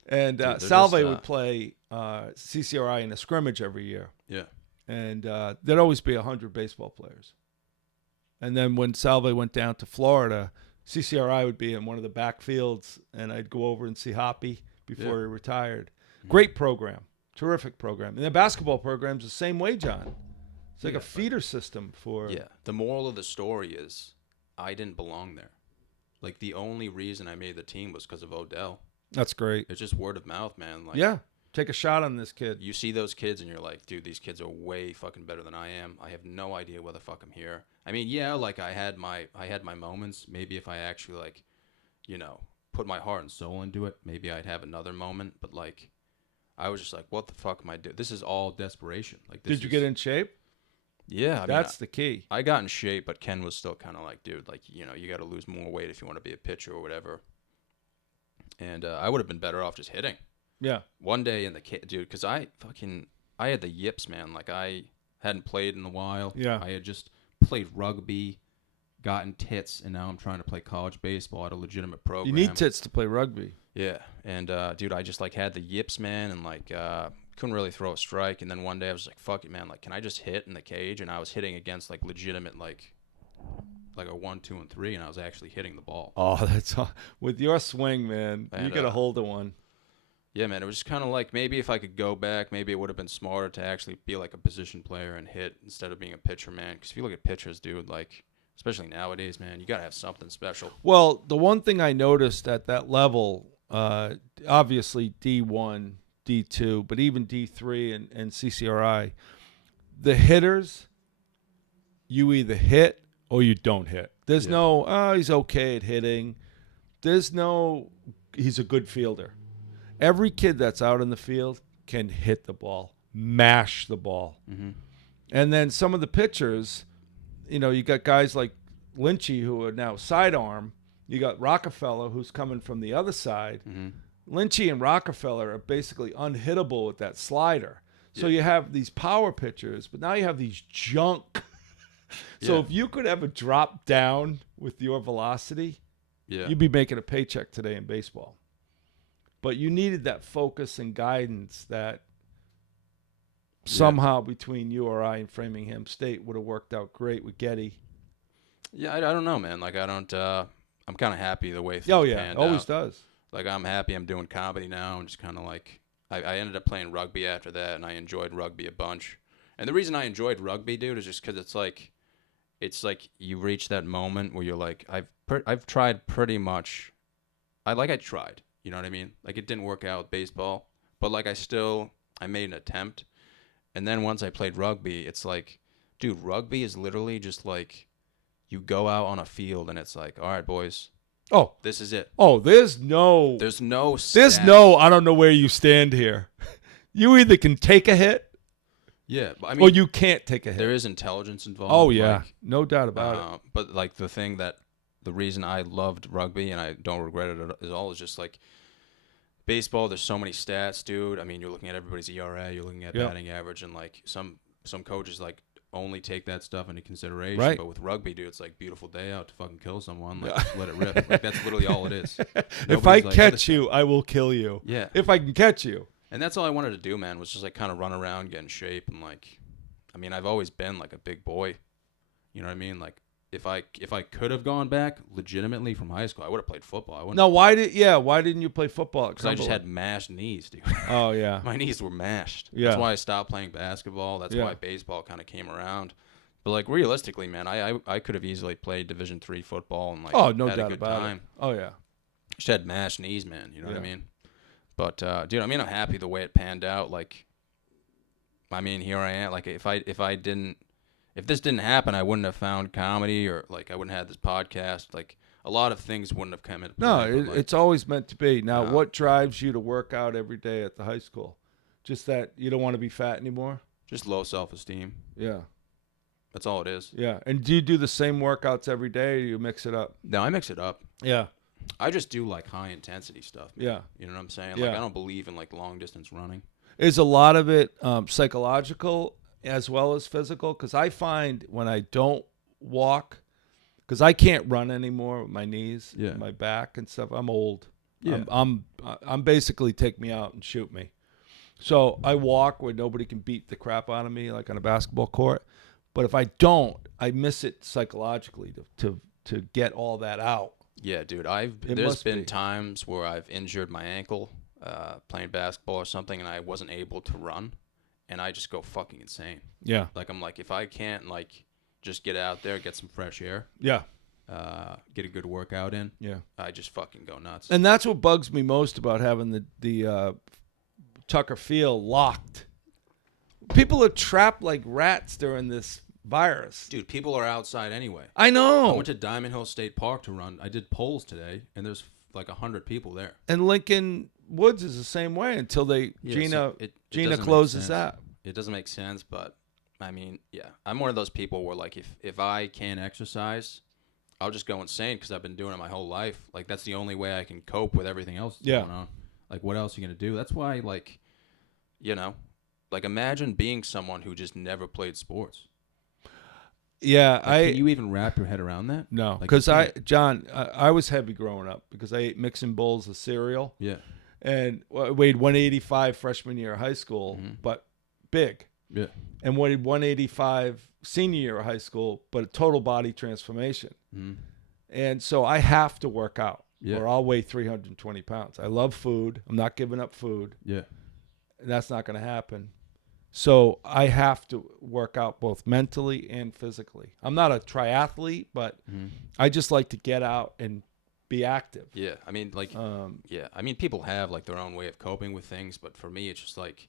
And Dude, they're Salve just, would play CCRI in a scrimmage every year. Yeah. And there'd always be 100 baseball players. And then when Salve went down to Florida, CCRI would be in one of the back fields, and I'd go over and see Hoppy before he retired. Great program. Terrific program. And the basketball program's the same way, John. It's like a feeder system for... Yeah. The moral of the story is I didn't belong there. Like, the only reason I made the team was because of Odell. That's great. It's just word of mouth, man. Like, Yeah. Take a shot on this kid. you see those kids and you're like, dude, these kids are way fucking better than I am. I have no idea why the fuck I'm here. I mean, yeah, like I had my moments. Maybe if I actually, like, you know, put my heart and soul into it, maybe I'd have another moment. But like, I was just like, what the fuck am I doing? This is all desperation. Like, this Did you get in shape? Yeah, I mean, That's the key. I got in shape, but Ken was still kind of like, dude, like, you know, you got to lose more weight if you want to be a pitcher or whatever. And I would have been better off just hitting. Yeah. One day in the dude, because I had the yips, man. Like, I hadn't played in a while. Yeah. I had just played rugby, gotten tits, and now I'm trying to play college baseball at a legitimate program. You need tits to play rugby. Yeah, and dude, I just like had the yips, man, and like couldn't really throw a strike. And then one day I was like, fuck it, man. Like, can I just hit in the cage? And I was hitting against like legitimate like a 1, 2, and 3, and I was actually hitting the ball. Oh, that's with your swing, man. And, you get a hold of one. Yeah, man, it was just kind of like maybe if I could go back, maybe it would have been smarter to actually be like a position player and hit instead of being a pitcher, man. Because if you look at pitchers, dude, like, especially nowadays, man, you got to have something special. Well, the one thing I noticed at that level, obviously D1, D2, but even D3 and CCRI, the hitters, you either hit or you don't hit. There's no, he's okay at hitting. There's no, he's a good fielder. Every kid that's out in the field can hit the ball, mash the ball. Mm-hmm. And then some of the pitchers, you know, you got guys like Lynchy who are now sidearm. You got Rockefeller who's coming from the other side. Mm-hmm. Lynchy and Rockefeller are basically unhittable with that slider. So you have these power pitchers, but now you have these junk. So if you could ever drop down with your velocity, you'd be making a paycheck today in baseball. But you needed that focus and guidance that somehow between URI and Framingham State would have worked out great with Getty. Yeah, I don't know, man. Like, I don't. I'm kind of happy the way things Oh yeah, panned always out. does. Like, I'm happy I'm doing comedy now, and just kind of like I ended up playing rugby after that, and I enjoyed rugby a bunch. And the reason I enjoyed rugby, dude, is just because it's like you reach that moment where you're like, I've tried pretty much. I tried. You know what I mean? Like, it didn't work out with baseball, but like I made an attempt. And then once I played rugby, it's like, dude, rugby is literally just like you go out on a field and it's like, all right, boys, Oh, this is it. oh, there's no stats. I don't know where you stand here. You either can take a hit, Yeah, but I or mean, you can't take a hit. there is intelligence involved. Oh yeah, like, no doubt about it. But like the reason I loved rugby and I don't regret it at all is just like baseball. There's so many stats, dude. I mean, you're looking at everybody's ERA, you're looking at batting average, and like some coaches like only take that stuff into consideration. Right. But with rugby, dude, it's like beautiful day out to fucking kill someone. Like, just let it rip. Like, that's literally all it is. If I Nobody's like, catch you, I will kill you. Yeah. If I can catch you. And that's all I wanted to do, man, was just like kind of run around, get in shape, and like, I mean, I've always been like a big boy. You know what I mean? Like, if I could have gone back legitimately from high school, I would have played football. I wouldn't. No, why didn't you play football? Because I just had mashed knees, dude. Oh yeah. My knees were mashed. Yeah. That's why I stopped playing basketball. That's why baseball kind of came around. But like, realistically, man, I could have easily played Division III football and like No had doubt a good about time. it. Oh yeah. Just had mashed knees, man. You know what I mean? But dude, I mean, I'm happy the way it panned out. Like, I mean, here I am. Like, if this didn't happen, I wouldn't have found comedy, or like I wouldn't have this podcast. Like, a lot of things wouldn't have come into play. No, but, like, it's always meant to be. Now, what drives you to work out every day at the high school? Just that you don't want to be fat anymore? just low self-esteem. Yeah. That's all it is. Yeah. And do you do the same workouts every day, or do you mix it up? No, I mix it up. Yeah. I just do like high intensity stuff. Man. Yeah. You know what I'm saying? Yeah. Like, I don't believe in like long distance running. Is a lot of it psychological as well as physical? Because I find when I don't walk, because I can't run anymore with my knees, my back and stuff. I'm old. Yeah. I'm basically take me out and shoot me. So I walk where nobody can beat the crap out of me, like on a basketball court. But if I don't, I miss it psychologically to get all that out. Yeah, dude. There's been times where I've injured my ankle playing basketball or something, and I wasn't able to run, and I just go fucking insane. Yeah. Like, I'm like, if I can't like just get out there, get some fresh air, Yeah. get a good workout in, Yeah. I just fucking go nuts. And that's what bugs me most about having the Tucker Field locked. People are trapped like rats during this virus. Dude, people are outside anyway. I know. I went to Diamond Hill State Park to run. I did polls today, and there's like 100 people there. And Lincoln Woods is the same way until Gina doesn't closes make sense. that. It doesn't make sense, but I mean, yeah, I'm one of those people where like if I can't exercise, I'll just go insane because I've been doing it my whole life. Like, that's the only way I can cope with everything else that's going on. Like, what else are you gonna do? That's why, like, you know, like, imagine being someone who just never played sports. Yeah, Like, can you even wrap your head around that? No, Like, because I was heavy growing up because I ate mixing bowls of cereal. Yeah. And I weighed 185 freshman year of high school, but big. Yeah. And weighed 185 senior year of high school, but a total body transformation. And so I have to work out, or I'll weigh 320 pounds. I love food. I'm not giving up food. Yeah. And that's not going to happen. So I have to work out both mentally and physically. I'm not a triathlete, but I just like to get out and be active. Yeah, I mean, like, I mean, people have like their own way of coping with things, but for me, it's just like,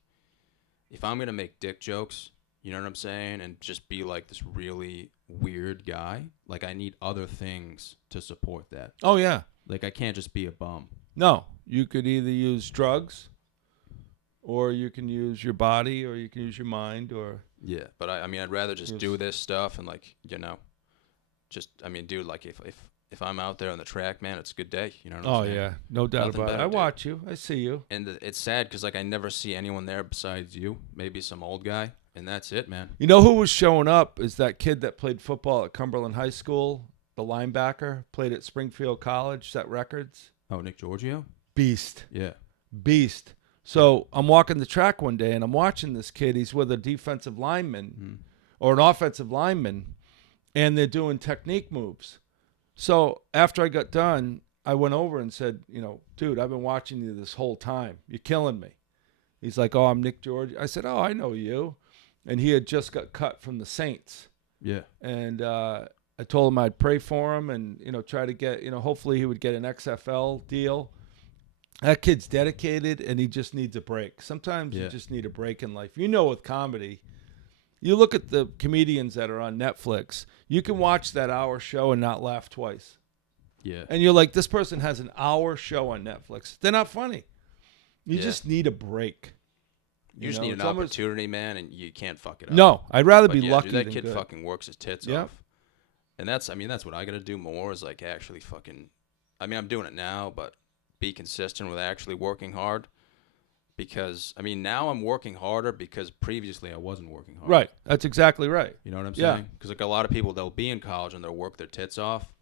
if I'm gonna make dick jokes, you know what I'm saying, and just be like this really weird guy, like, I need other things to support that. Oh yeah. Like, I can't just be a bum. No, you could either use drugs, or you can use your body, or you can use your mind, or Yeah, but I mean, I'd rather just do this stuff and, like, you know, just, I mean, dude, like, if I'm out there on the track, man, it's a good day. You know what I'm saying? yeah, no doubt Nothing about it. better, I dude. watch you. I see you. And it's sad because, like, I never see anyone there besides you, maybe some old guy, and that's it, man. You know who was showing up is that kid that played football at Cumberland High School, the linebacker, played at Springfield College, set records. Oh, Nick Giorgio? Beast. Yeah. Beast. So I'm walking the track one day, and I'm watching this kid. He's with a defensive lineman or an offensive lineman, and they're doing technique moves. So after I got done, I went over and said, dude, I've been watching you this whole time. You're killing me. He's like, oh, I'm Nick George. I said, oh, I know you. And he had just got cut from the Saints. Yeah. And I told him I'd pray for him and, try to get, hopefully he would get an XFL deal. That kid's dedicated, and he just needs a break. Sometimes you just need a break in life. With comedy, you look at the comedians that are on Netflix, you can watch that hour show and not laugh twice. Yeah. And you're like, this person has an hour show on Netflix. They're not funny. You just need a break. You just need an opportunity, man, and you can't fuck it up. No, I'd rather be But lucky dude, that than kid good. fucking works his tits off. And that's what I got to do more is like actually fucking, I'm doing it now, but be consistent with actually working hard. Because, now I'm working harder because previously I wasn't working hard. Right. That's exactly right. You know what I'm saying? Because like a lot of people, they'll be in college and they'll work their tits off,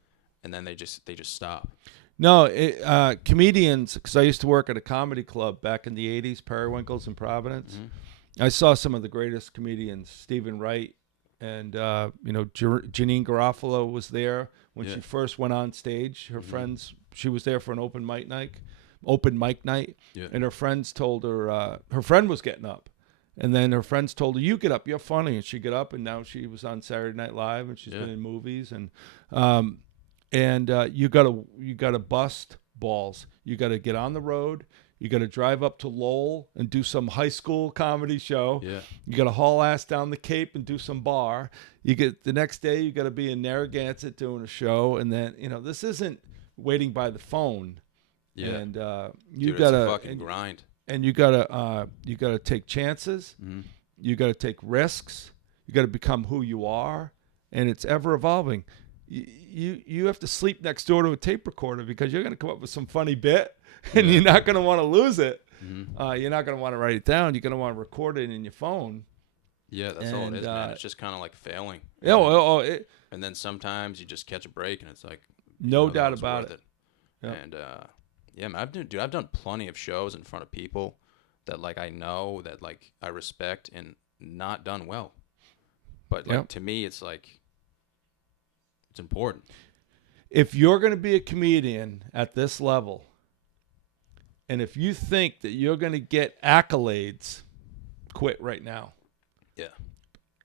and then they just stop. No, comedians, because I used to work at a comedy club back in the 80s, Periwinkles in Providence. I saw some of the greatest comedians, Stephen Wright, and, Janine Garofalo was there when she first went on stage. Her friends, she was there for an open mic night. And her friends told her, her friend was getting up. And then her friends told her, you get up, you're funny. And she got up, and now she was on Saturday Night Live, and she's been in movies. And you gotta bust balls. You gotta get on the road. You gotta drive up to Lowell and do some high school comedy show. Yeah. You gotta haul ass down the Cape and do some bar. The next day you gotta be in Narragansett doing a show, and then this isn't waiting by the phone. Yeah. And Dude, it's a fucking grind. And you gotta take chances. You gotta take risks. You gotta become who you are, and it's ever evolving. You have to sleep next door to a tape recorder because you're going to come up with some funny bit, and you're not going to want to lose it. You're not going to want to write it down. You're going to want to record it in your phone. Yeah, that's all it is, man. It's just kind of like failing. Yeah, and then sometimes you just catch a break, and it's like no doubt about it. Yeah. And man, I've done plenty of shows in front of people that like I know that like I respect and not done well, but like to me, it's like. It's important. If you're going to be a comedian at this level, and if you think that you're going to get accolades, quit right now. Yeah.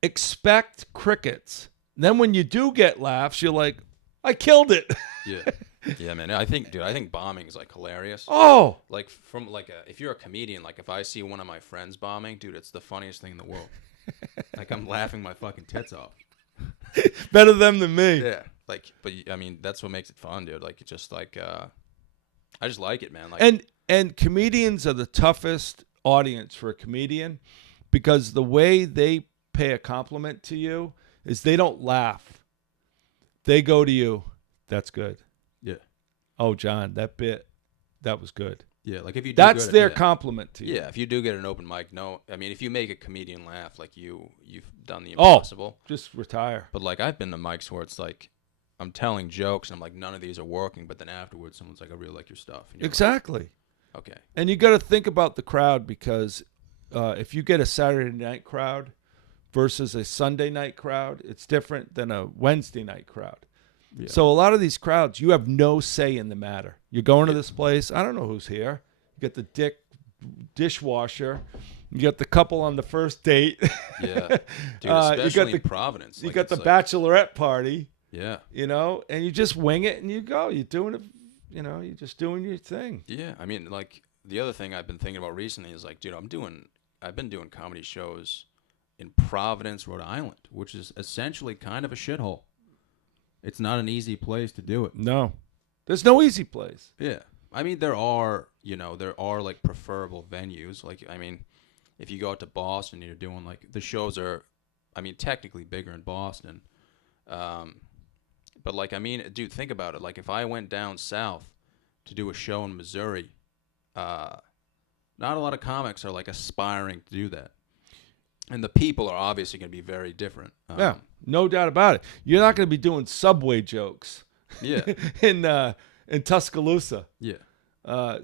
Expect crickets. Then when you do get laughs, you're like, I killed it. Yeah. Yeah, man. I think bombing is like hilarious. Oh. Like if you're a comedian, like if I see one of my friends bombing, dude, it's the funniest thing in the world. Like I'm laughing my fucking tits off. Better them than me. Yeah, like, but that's what makes it fun, dude. Like, it's just like, I just like it, man. Like, and comedians are the toughest audience for a comedian because the way they pay a compliment to you is they don't laugh. They go to you, that's good. Yeah. Oh, John, that bit, that was good. Yeah, like if you do that's good, their compliment to you. Yeah, if you do get an open mic, if you make a comedian laugh, like you've done the impossible. Just retire. But like I've been to mics where it's like I'm telling jokes and I'm like none of these are working, but then afterwards someone's like I really like your stuff. And exactly. Like, okay. And you got to think about the crowd because if you get a Saturday night crowd versus a Sunday night crowd, it's different than a Wednesday night crowd. Yeah. So a lot of these crowds, you have no say in the matter. You're going to this place. I don't know who's here. You got the dishwasher. You got the couple on the first date. Yeah. Dude, especially in Providence. You got the bachelorette party. Yeah. And you just wing it and you go. You're doing it, you're just doing your thing. Yeah. I mean, like, the other thing I've been thinking about recently is like, dude, I've been doing comedy shows in Providence, Rhode Island, which is essentially kind of a shithole. It's not an easy place to do it. No. There's no easy place. Yeah. I mean, there are like preferable venues. Like, I mean, if you go out to Boston, you're doing like the shows are, technically bigger in Boston. But like, dude, think about it. Like if I went down south to do a show in Missouri, not a lot of comics are like aspiring to do that. And the people are obviously going to be very different. Yeah, no doubt about it. You're not going to be doing subway jokes. Yeah. in Tuscaloosa. Yeah.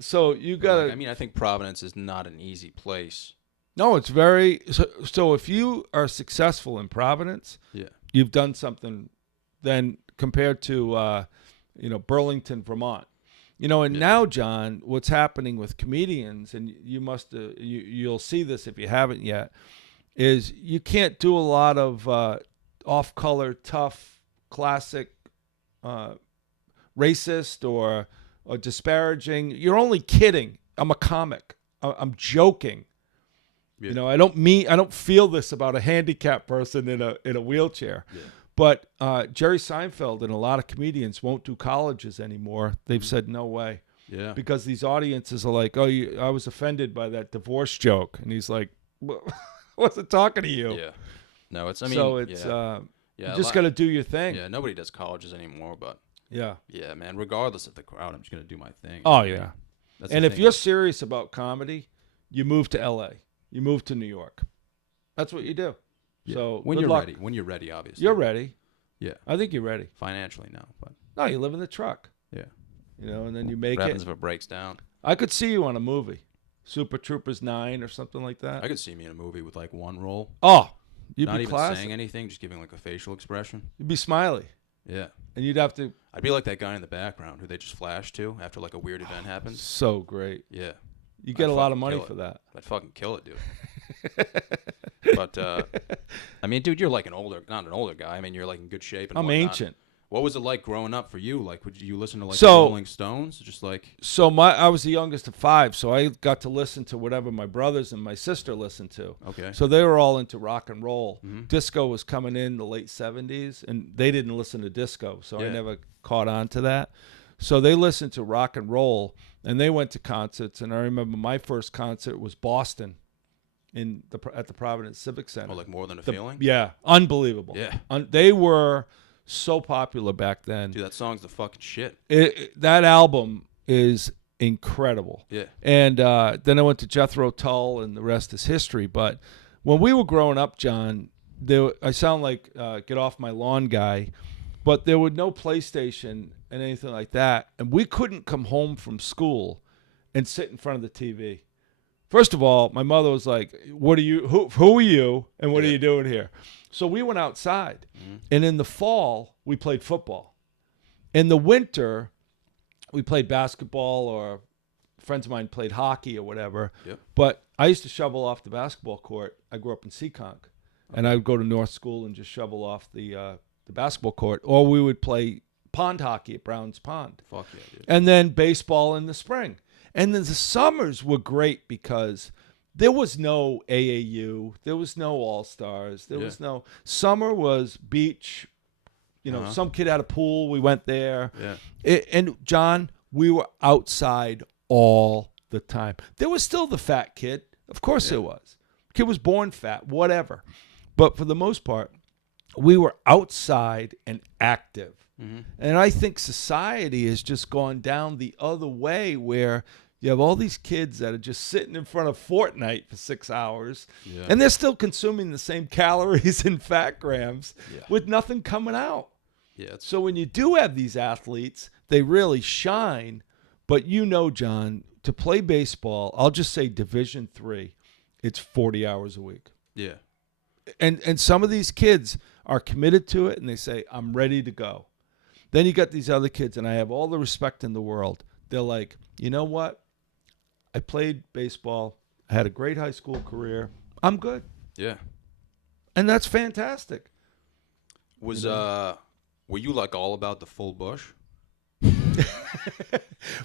So you got to. I mean, I think Providence is not an easy place. No, it's very. So if you are successful in Providence, Yeah. you've done something. Then compared to, Burlington, Vermont. And now, John, what's happening with comedians, and you must, you'll see this if you haven't yet, is you can't do a lot of off-color, tough, classic, racist or disparaging. You're only kidding. I'm a comic. I'm joking. Yeah. I don't feel this about a handicapped person in a wheelchair. Yeah. But Jerry Seinfeld and a lot of comedians won't do colleges anymore. They've said no way. Yeah. Because these audiences are like, I was offended by that divorce joke. And he's like, wasn't talking to you. Yeah. No, it's, you just got to do your thing. Yeah, nobody does colleges anymore, but Yeah. yeah, man, regardless of the crowd, I'm just going to do my thing. Oh, yeah. That's And the if thing. you're serious about comedy, you move to L.A. You move to New York. That's what you do. Yeah. So when good you're luck. ready, obviously. You're ready. Yeah. I think you're ready. Financially, no, but No, you live in the truck. yeah. And then you make What happens it. if it breaks down? I could see you on a movie. Super Troopers 9 or something like that. I could see me in a movie with like one role, Oh, you'd not be even classic. saying anything, just giving like a facial expression. You'd be smiley. Yeah. And you'd have to. I'd be like that guy in the background who they just flash to after like a weird event happens. So great. Yeah. You get I'd a lot of fucking money kill for it. that. I'd fucking kill it, dude. But I mean, dude, you're like not an older guy. I mean, you're like in good shape. And I'm whatnot. ancient. What was it like growing up for you? Like, would you listen to like So- the Rolling Stones? Just like, So I was the youngest of 5, so I got to listen to whatever my brothers and my sister listened to. okay, So they were all into rock and roll. Mhm. Disco was coming in the late 70s, and they didn't listen to disco, so I Yeah. never caught on to that. So they listened to rock and roll, and they went to concerts. And I remember my first concert was Boston at the Providence Civic Center. oh, like More Than a The- Feeling. Yeah, unbelievable. Yeah. They were so popular back then. Dude, that song's the fucking shit. That album is incredible. Yeah. And then I went to Jethro Tull, and the rest is history. But when we were growing up, John, I sound like get off my lawn guy, but there was no PlayStation and anything like that. And we couldn't come home from school and sit in front of the TV. First of all, my mother was like, "What are you? Who are you? And what are Yeah. you doing here?" So we went outside, and in the fall we played football. In the winter, we played basketball, or friends of mine played hockey or whatever. Yep. But I used to shovel off the basketball court. I grew up in Seekonk, and I would go to North School and just shovel off the basketball court, or we would play pond hockey at Brown's Pond. Fuck yeah, dude. And then baseball in the spring. And then the summers were great because there was no AAU. There was no All-Stars. There was no... Summer was beach. Some kid had a pool. We went there. Yeah. And, John, we were outside all the time. There was still the fat kid. Of course there was. Kid was born fat, whatever. But for the most part, we were outside and active. Mm-hmm. And I think society has just gone down the other way, where you have all these kids that are just sitting in front of Fortnite for 6 hours, Yeah. and they're still consuming the same calories and fat grams Yeah. with nothing coming out. Yeah. It's, So when you do have these athletes, they really shine. But John, to play baseball, I'll just say Division III, it's 40 hours a week. yeah. And some of these kids are committed to it, and they say, I'm ready to go. Then you got these other kids, and I have all the respect in the world. They're like, you know what? I played baseball. I had a great high school career. I'm good. Yeah. And that's fantastic. Was were you like all about the full bush?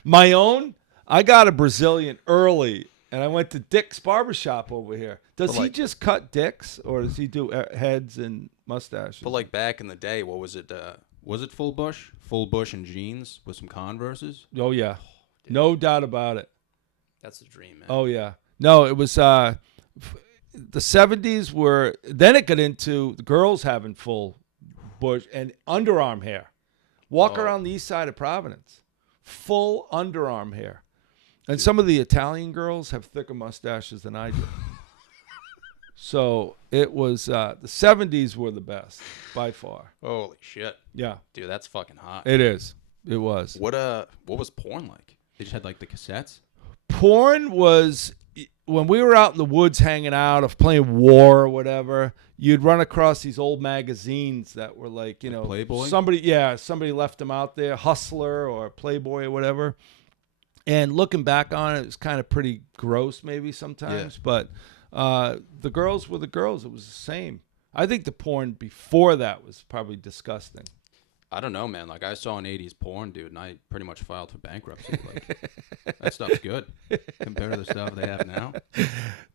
My own, I got a Brazilian early, and I went to Dick's Barbershop over here. Does But he like- just cut dicks, or does he do heads and mustaches? But like back in the day, what was it? Was it full bush? Full bush and jeans with some Converses? Oh, yeah. No doubt about it. That's the dream, man. Oh, yeah. No, it was the 70s were, then it got into the girls having full bush and underarm hair. Walk Oh. around the east side of Providence. Full underarm hair. And some of the Italian girls have thicker mustaches than I do. So it was, the 70s were the best by far. Holy shit, Yeah, dude, that's fucking hot. it is. It was. What was porn like They just had like the cassettes. Porn was when we were out in the woods hanging out, of playing war or whatever. You'd run across these old magazines that were like, you know, Playboy? somebody left them out there, Hustler or Playboy or whatever. And looking back on it, it was kind of pretty gross maybe sometimes. But the girls were the girls. It was the same. I think the porn before that was probably disgusting. I don't know, man. Like I saw an '80s porn, dude, and I pretty much filed for bankruptcy. Like that stuff's good compared to the stuff they have now.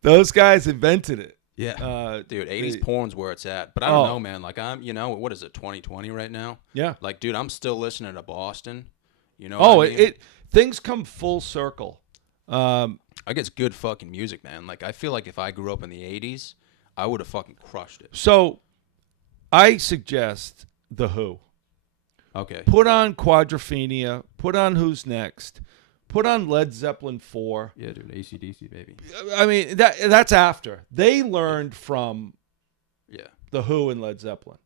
Those guys invented it. Yeah, dude, '80s porn's where it's at. But I don't know, man. Like I'm, what is it, 2020 right now? Yeah. Like, dude, I'm still listening to Boston. You know? Oh, what I mean? things come full circle. I guess good fucking music, man. Like I feel like if I grew up in the '80s, I would have fucking crushed it. So, I suggest The Who. Okay. Put on Quadrophenia. Put on Who's Next. Put on Led Zeppelin 4. Yeah, dude, AC/DC, baby. I mean, that's after. They learned from The Who and Led Zeppelin.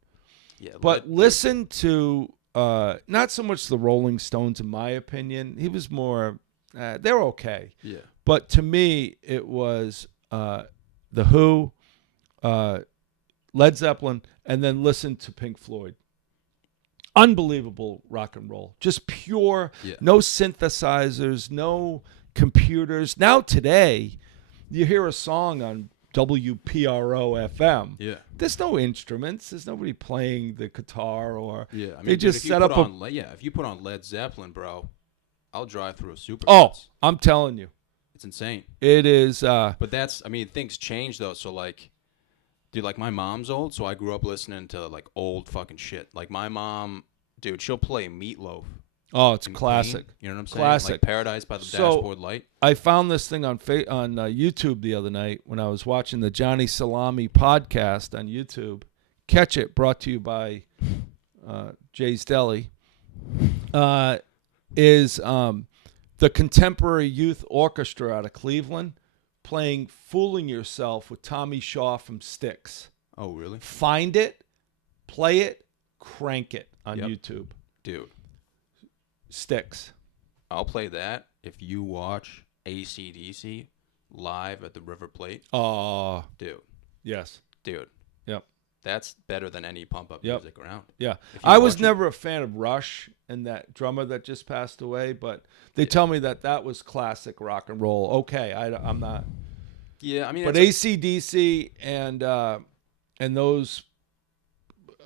Yeah. But listen to, not so much the Rolling Stones, in my opinion. He was more, they're okay. Yeah. But to me, it was The Who, Led Zeppelin, and then listen to Pink Floyd. Unbelievable rock and roll. Just pure, no synthesizers, no computers. Now today, you hear a song on WPRO FM. Yeah. There's no instruments. There's nobody playing the guitar or Yeah. I mean, they just set up if you put on Led Zeppelin, bro, I'll drive through a super. Oh, I'm telling you. It's insane. It is. But that's, I mean, things change though. So like, dude, like my mom's old, so I grew up listening to like old fucking shit. Like my mom, dude, she'll play Meatloaf. Oh, it's and classic. Queen, you know what I'm saying? Classic. Like Paradise by the Dashboard Light. I found this thing on YouTube the other night when I was watching the Johnny Salami podcast on YouTube. Catch it, brought to you by Jay's Deli. Is the Contemporary Youth Orchestra out of Cleveland playing "Fooling Yourself" with Tommy Shaw from Styx. Oh, really? Find it, play it, crank it on YouTube. Dude. Styx. I'll play that if you watch AC/DC live at the River Plate. Oh, Dude. yes. Dude. Yep. That's better than any pump-up music around. Yeah. I was never a fan of Rush and that drummer that just passed away, but they tell me that was classic rock and roll. Okay, I'm not. Yeah, I mean, but AC/DC and those,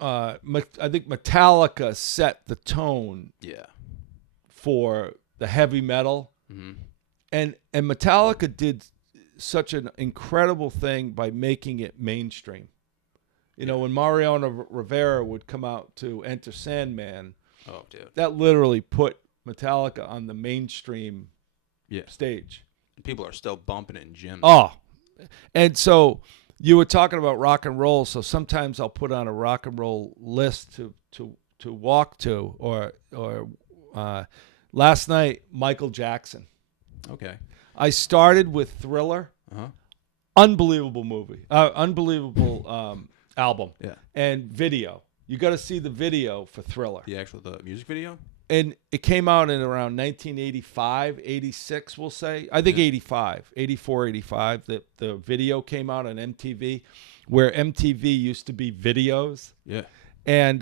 I think Metallica set the tone. Yeah. For the heavy metal. Mm-hmm. And Metallica did such an incredible thing by making it mainstream. You know, when Mariano Rivera would come out to Enter Sandman, oh, dude, that literally put Metallica on the mainstream stage. People are still bumping it in gyms. Oh, and so you were talking about rock and roll. So sometimes I'll put on a rock and roll list to walk to, or last night, Michael Jackson. Okay. I started with Thriller. Uh-huh. Unbelievable movie. Unbelievable album. Yeah. And video. You got to see the video for Thriller. The music video? And it came out in around 1985, 86, we'll say. I think 85, 84, 85. The video came out on MTV, where MTV used to be videos. Yeah. And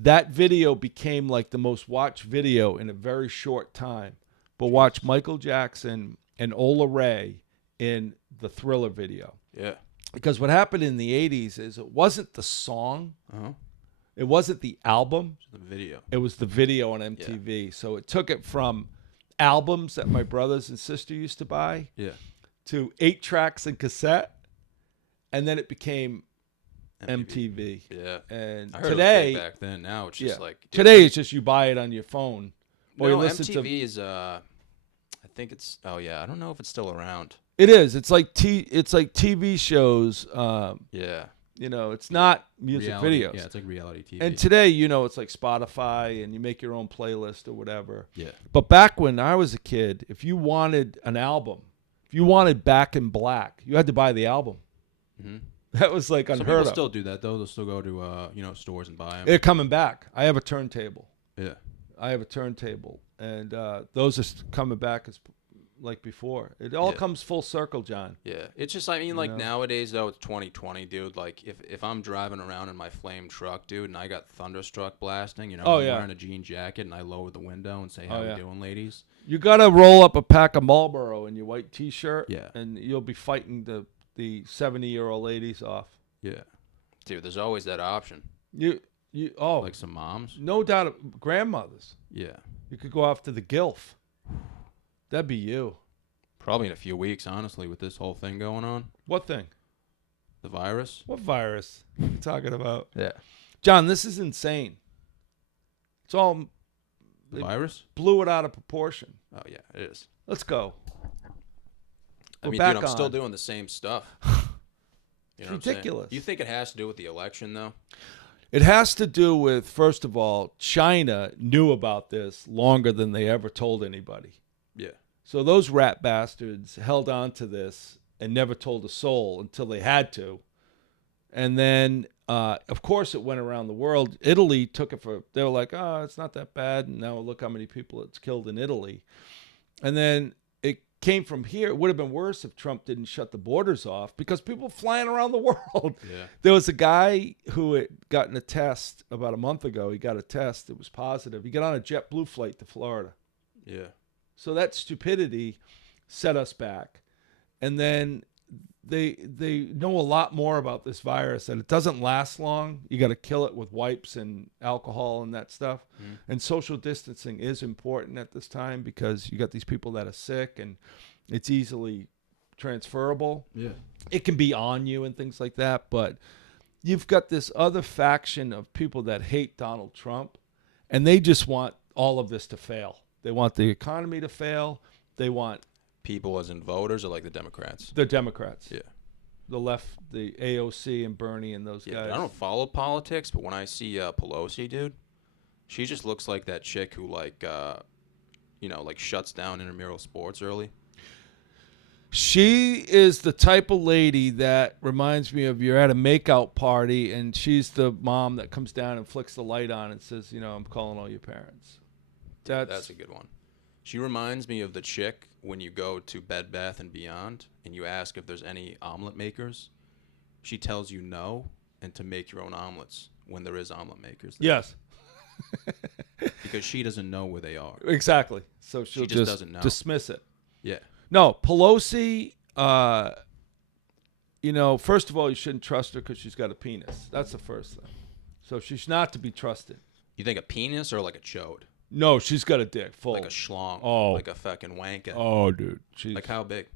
that video became like the most watched video in a very short time. But watch Michael Jackson and Ola Ray in the Thriller video. Yeah. Because what happened in the 80s is it wasn't the song. Uh-huh. It wasn't the album. The video. It was the video on MTV. Yeah. So it took it from albums that my brothers and sister used to buy to 8 tracks and cassette. And then it became MTV. Yeah. And I heard today, it was big back then. Now it's just like today it's just you buy it on your phone. Or no, you listen MTV is I think it's I don't know if it's still around. It is. It's like TV shows. Yeah. You know, it's not music videos. Yeah, it's like reality TV. And today, you know, it's like Spotify and you make your own playlist or whatever. Yeah. But back when I was a kid, if you wanted an album, if you wanted Back in Black, you had to buy the album. Mm-hmm. That was like unheard of. Some people still do that, though. They'll still go to, stores and buy them. They're coming back. I have a turntable. Yeah. I have a turntable. and those are coming back as like before. It all Yeah. comes full circle, John. Yeah, it's just, I mean, like, know? nowadays, though, it's 2020, dude. Like, if I'm driving around in my flame truck, dude, and I got Thunderstruck blasting, I'm wearing a jean jacket, and I lower the window and say, how we doing, ladies? You got to roll up a pack of Marlboro in your white T-shirt, Yeah. and you'll be fighting the 70-year-old ladies off. Yeah. Dude, there's always that option. Like some moms. no doubt, grandmothers. Yeah. You could go after the gilf. That'd be you. Probably in a few weeks, honestly, with this whole thing going on. What thing? The virus. What virus are you talking about? Yeah. John, this is insane. It's all... The virus? Blew it out of proportion. Oh, yeah, it is. Let's go. I mean, back dude, I'm still on. doing the same stuff. You know It's what I'm ridiculous. saying? You think it has to do with the election, though? It has to do with, first of all, China knew about this longer than they ever told anybody. Yeah. So those rat bastards held on to this and never told a soul until they had to. And then, of course, it went around the world. Italy took it they were like, oh, it's not that bad. And now look how many people it's killed in Italy. And then it came from here. It would have been worse if Trump didn't shut the borders off because people flying around the world. Yeah. There was a guy who had gotten a test about a month ago. He got a test. It was positive. He got on a JetBlue flight to Florida. Yeah. So that stupidity set us back. And then they know a lot more about this virus, and it doesn't last long. You got to kill it with wipes and alcohol and that stuff. And social distancing is important at this time because you got these people that are sick, and it's easily transferable. Yeah. It can be on you and things like that, but you've got this other faction of people that hate Donald Trump, and they just want all of this to fail. They want the economy to fail. They want People as in voters or like the Democrats? the Democrats. Yeah. The left, the AOC and Bernie and those Yeah, guys. I don't follow politics, but when I see Pelosi, dude, she just looks like that chick who, like, like shuts down intramural sports early. She is the type of lady that reminds me of you're at a makeout party and she's the mom that comes down and flicks the light on and says, I'm calling all your parents. That's a good one. She reminds me of the chick when you go to Bed Bath & Beyond and you ask if there's any omelet makers. She tells you no and to make your own omelets when there is omelet makers there. Yes. Because she doesn't know where they are. Exactly. So she'll She just doesn't know. dismiss it. Yeah. No, Pelosi, first of all, you shouldn't trust her because she's got a penis. That's the first thing. So she's not to be trusted. You think a penis or like a chode? No, she's got a dick full. Like a schlong. Oh. Like a fucking wanker. Oh, dude. She's Like how big?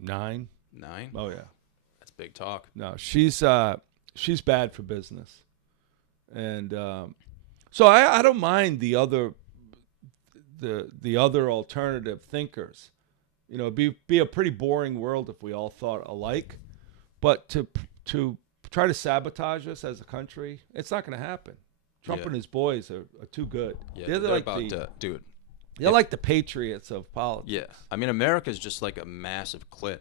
9. 9? Oh, yeah. That's big talk. No, she's bad for business. And so I don't mind the other alternative thinkers. It'd be a pretty boring world if we all thought alike. But to try to sabotage us as a country, it's not going to happen. Trump and his boys are too good. Yeah, they're they're like about to, dude. They're like the Patriots of politics. Yeah. I mean, America's just like a massive clit.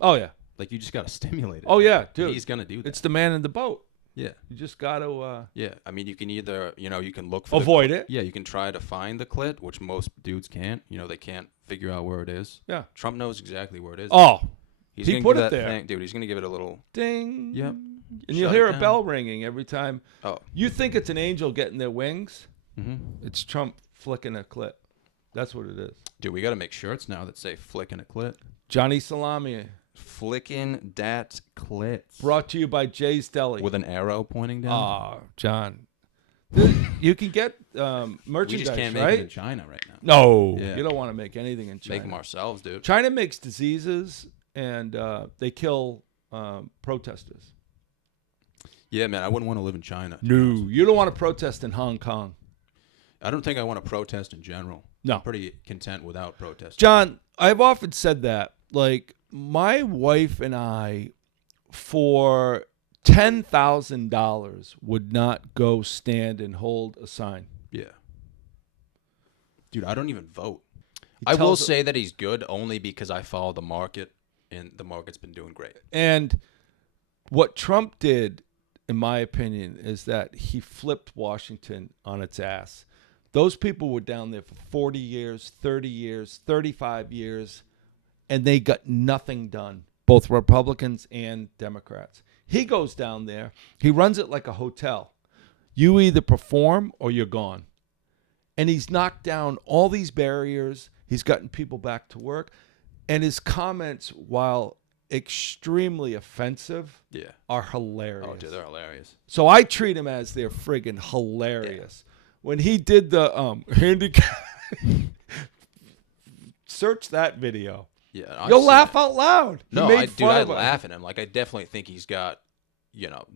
Oh, yeah. Like, you just got to stimulate it. Oh, yeah, And dude. he's going to do that. It's the man in the boat. Yeah. You just got to Yeah. I mean, you can either, you can look for avoid it. Yeah, you can try to find the clit, which most dudes can't. They can't figure out where it is. Yeah. Trump knows exactly where it is. Oh, He's he gonna put give it that there. thing- dude, he's going to give it a little... ding. Yep. And you'll Shut hear it a down. bell ringing every time. Oh. You think it's an angel getting their wings. Mm-hmm. It's Trump flicking a clit. That's what it is. Dude, we got to make shirts now that say flicking a clit. Johnny Salami. Flicking dat clit. Brought to you by Jay's Deli. With an arrow pointing down. John. You can get merchandise, We just can't right? make it in China right now. No. Yeah. You don't want to make anything in China. Make them ourselves, dude. China makes diseases, and they kill protesters. Yeah, man, I wouldn't want to live in China. No. You don't want to protest in Hong Kong. I don't think I want to protest in general. No. I'm pretty content without protesting. John, I've often said that. Like, my wife and I, for $10,000, would not go stand and hold a sign. Yeah. Dude, I don't even vote. He I will tells- say that he's good only because I follow the market, and the market's been doing great. And what Trump did, in my opinion, is that he flipped Washington on its ass. Those people were down there for 40 years, 30 years, 35 years, and they got nothing done, both Republicans and Democrats. He goes down there. He runs it like a hotel. You either perform or you're gone. And he's knocked down all these barriers. He's gotten people back to work. And his comments, while extremely offensive, are hilarious. Oh, dude, they're hilarious. So I treat him as they're friggin' hilarious. Yeah. When he did the handicap, search that video. Yeah, you'll laugh out loud. No, I laugh at him. Like, I definitely think he's got,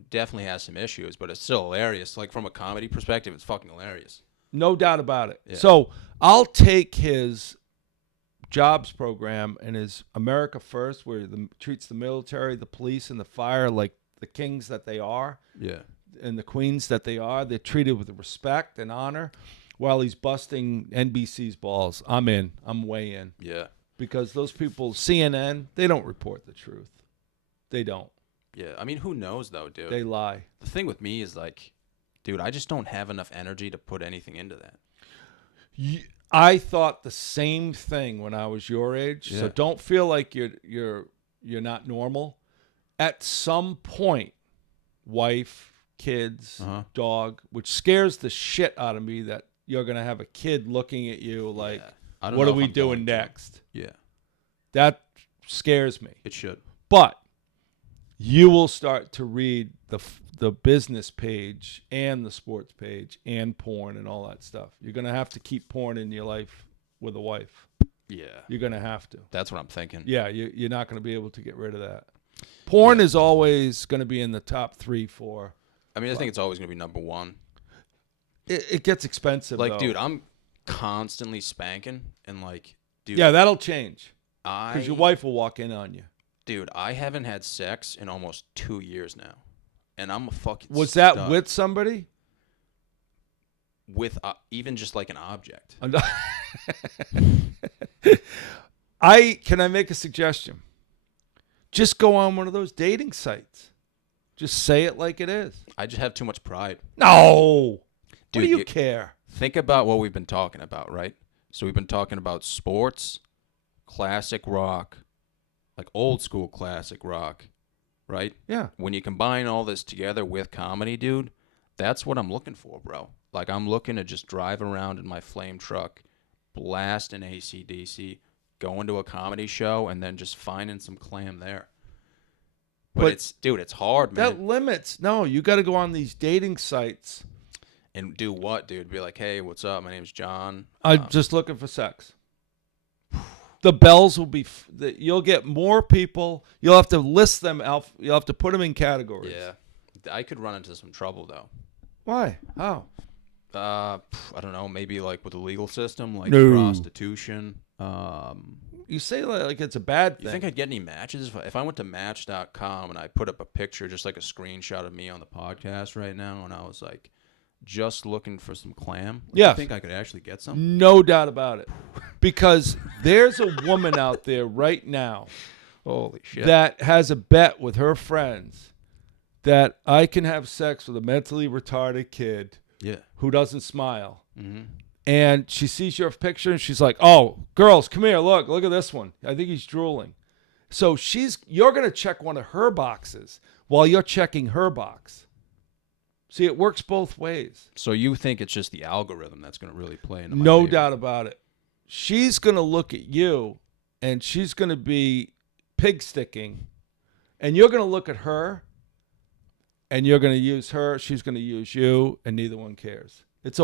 definitely has some issues, but it's still hilarious. Like, from a comedy perspective, it's fucking hilarious. No doubt about it. Yeah. So I'll take his jobs program and his America First, where he treats the military, the police, and the fire like the kings that they are. Yeah. And the queens that they are. They're treated with respect and honor while he's busting NBC's balls. I'm in. I'm way in. Yeah. Because those people, CNN, they don't report the truth. They don't. Yeah. I mean, who knows, though, dude? They lie. The thing with me is, like, dude, I just don't have enough energy to put anything into that. I thought the same thing when I was your age. Yeah. So don't feel like you're not normal. At some point, wife, kids, dog, which scares the shit out of me that you're going to have a kid looking at you like, what are we doing next? Yeah. That scares me. It should. But you will start to read the business page and the sports page and porn and all that stuff. You're going to have to keep porn in your life with a wife. Yeah. You're going to have to. That's what I'm thinking. Yeah, you're not going to be able to get rid of that. Porn is always going to be in the top 3, 4. I mean, I think it's always going to be number one. It gets expensive, like, though. dude, I'm constantly spanking, and, like, dude. Yeah, that'll change. Because your wife will walk in on you. Dude, I haven't had sex in almost 2 years now. And I'm a fucking Was stud. that with somebody? With even just like an object. Can I make a suggestion? Just go on one of those dating sites. Just say it like it is. I just have too much pride. No. Dude, what do you care? Think about what we've been talking about, right? So we've been talking about sports, classic rock, like old school classic rock, right? Yeah. When you combine all this together with comedy, dude, that's what I'm looking for, bro. Like, I'm looking to just drive around in my flame truck, blast an AC/DC, going to a comedy show, and then just finding some clam there. But it's hard, man. That limits. No, you got to go on these dating sites. And do what, dude? Be like, hey, what's up? My name's John. I'm just looking for sex. The bells will be. You'll get more people. You'll have to list them out. You'll have to put them in categories. Yeah, I could run into some trouble though. Why? How? I don't know. Maybe like with the legal system, like No. prostitution. You say like it's a bad thing. You think I'd get any matches if I went to Match.com and I put up a picture, just like a screenshot of me on the podcast right now, and I was like, just looking for some clam? Yeah. You think I could actually get some? No doubt about it. Because there's a woman out there right now Holy shit. that has a bet with her friends that I can have sex with a mentally retarded kid Yeah. who doesn't smile. Mm-hmm. And she sees your picture and she's like, oh, girls, come here. Look at this one. I think he's drooling. So you're going to check one of her boxes while you're checking her box. See, it works both ways. So you think it's just the algorithm that's going to really play into my No favor? doubt about it. She's going to look at you and she's going to be pig sticking. And you're going to look at her and you're going to use her. She's going to use you, and neither one cares. It's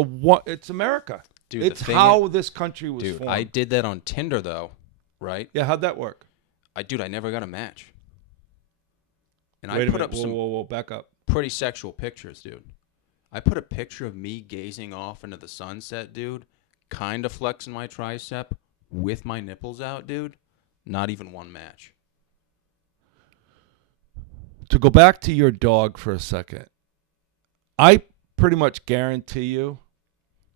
America. Dude, it's how this country was formed. I did that on Tinder, though, right? Yeah, how'd that work? I never got a match. And Wait I a put minute. up some Whoa, back up. pretty sexual pictures, dude. I put a picture of me gazing off into the sunset, dude, kind of flexing my tricep with my nipples out, dude. Not even one match. To go back to your dog for a second, I pretty much guarantee you,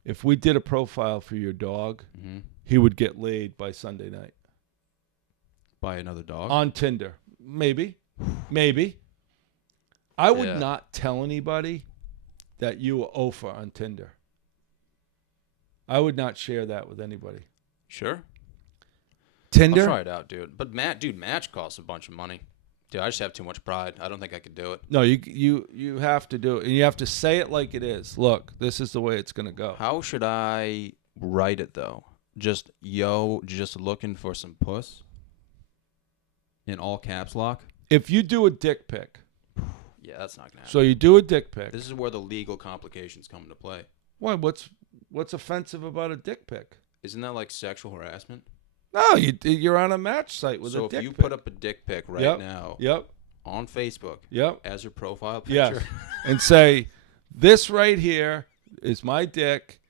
if we did a profile for your dog, Mm-hmm. he would get laid by Sunday night. By another dog? On Tinder. Maybe. I would Yeah. not tell anybody that you were OFA on Tinder. I would not share that with anybody. Sure. Tinder? I'll try it out, dude. But Match costs a bunch of money. Dude, I just have too much pride. I don't think I could do it. No, you have to do it, and you have to say it like it is. Look, this is the way it's gonna go. How should I write it though? Just looking for some puss. In all caps lock. If you do a dick pic, Yeah, that's not gonna happen. so you do a dick pic. This is where the legal complications come into play. Why? What's offensive about a dick pic? Isn't that like sexual harassment? No, you're on a match site with a So dick if you pic. put up a dick pic right Yep. now Yep. on Facebook Yep. as your profile picture, Yes. And say, this right here is my dick.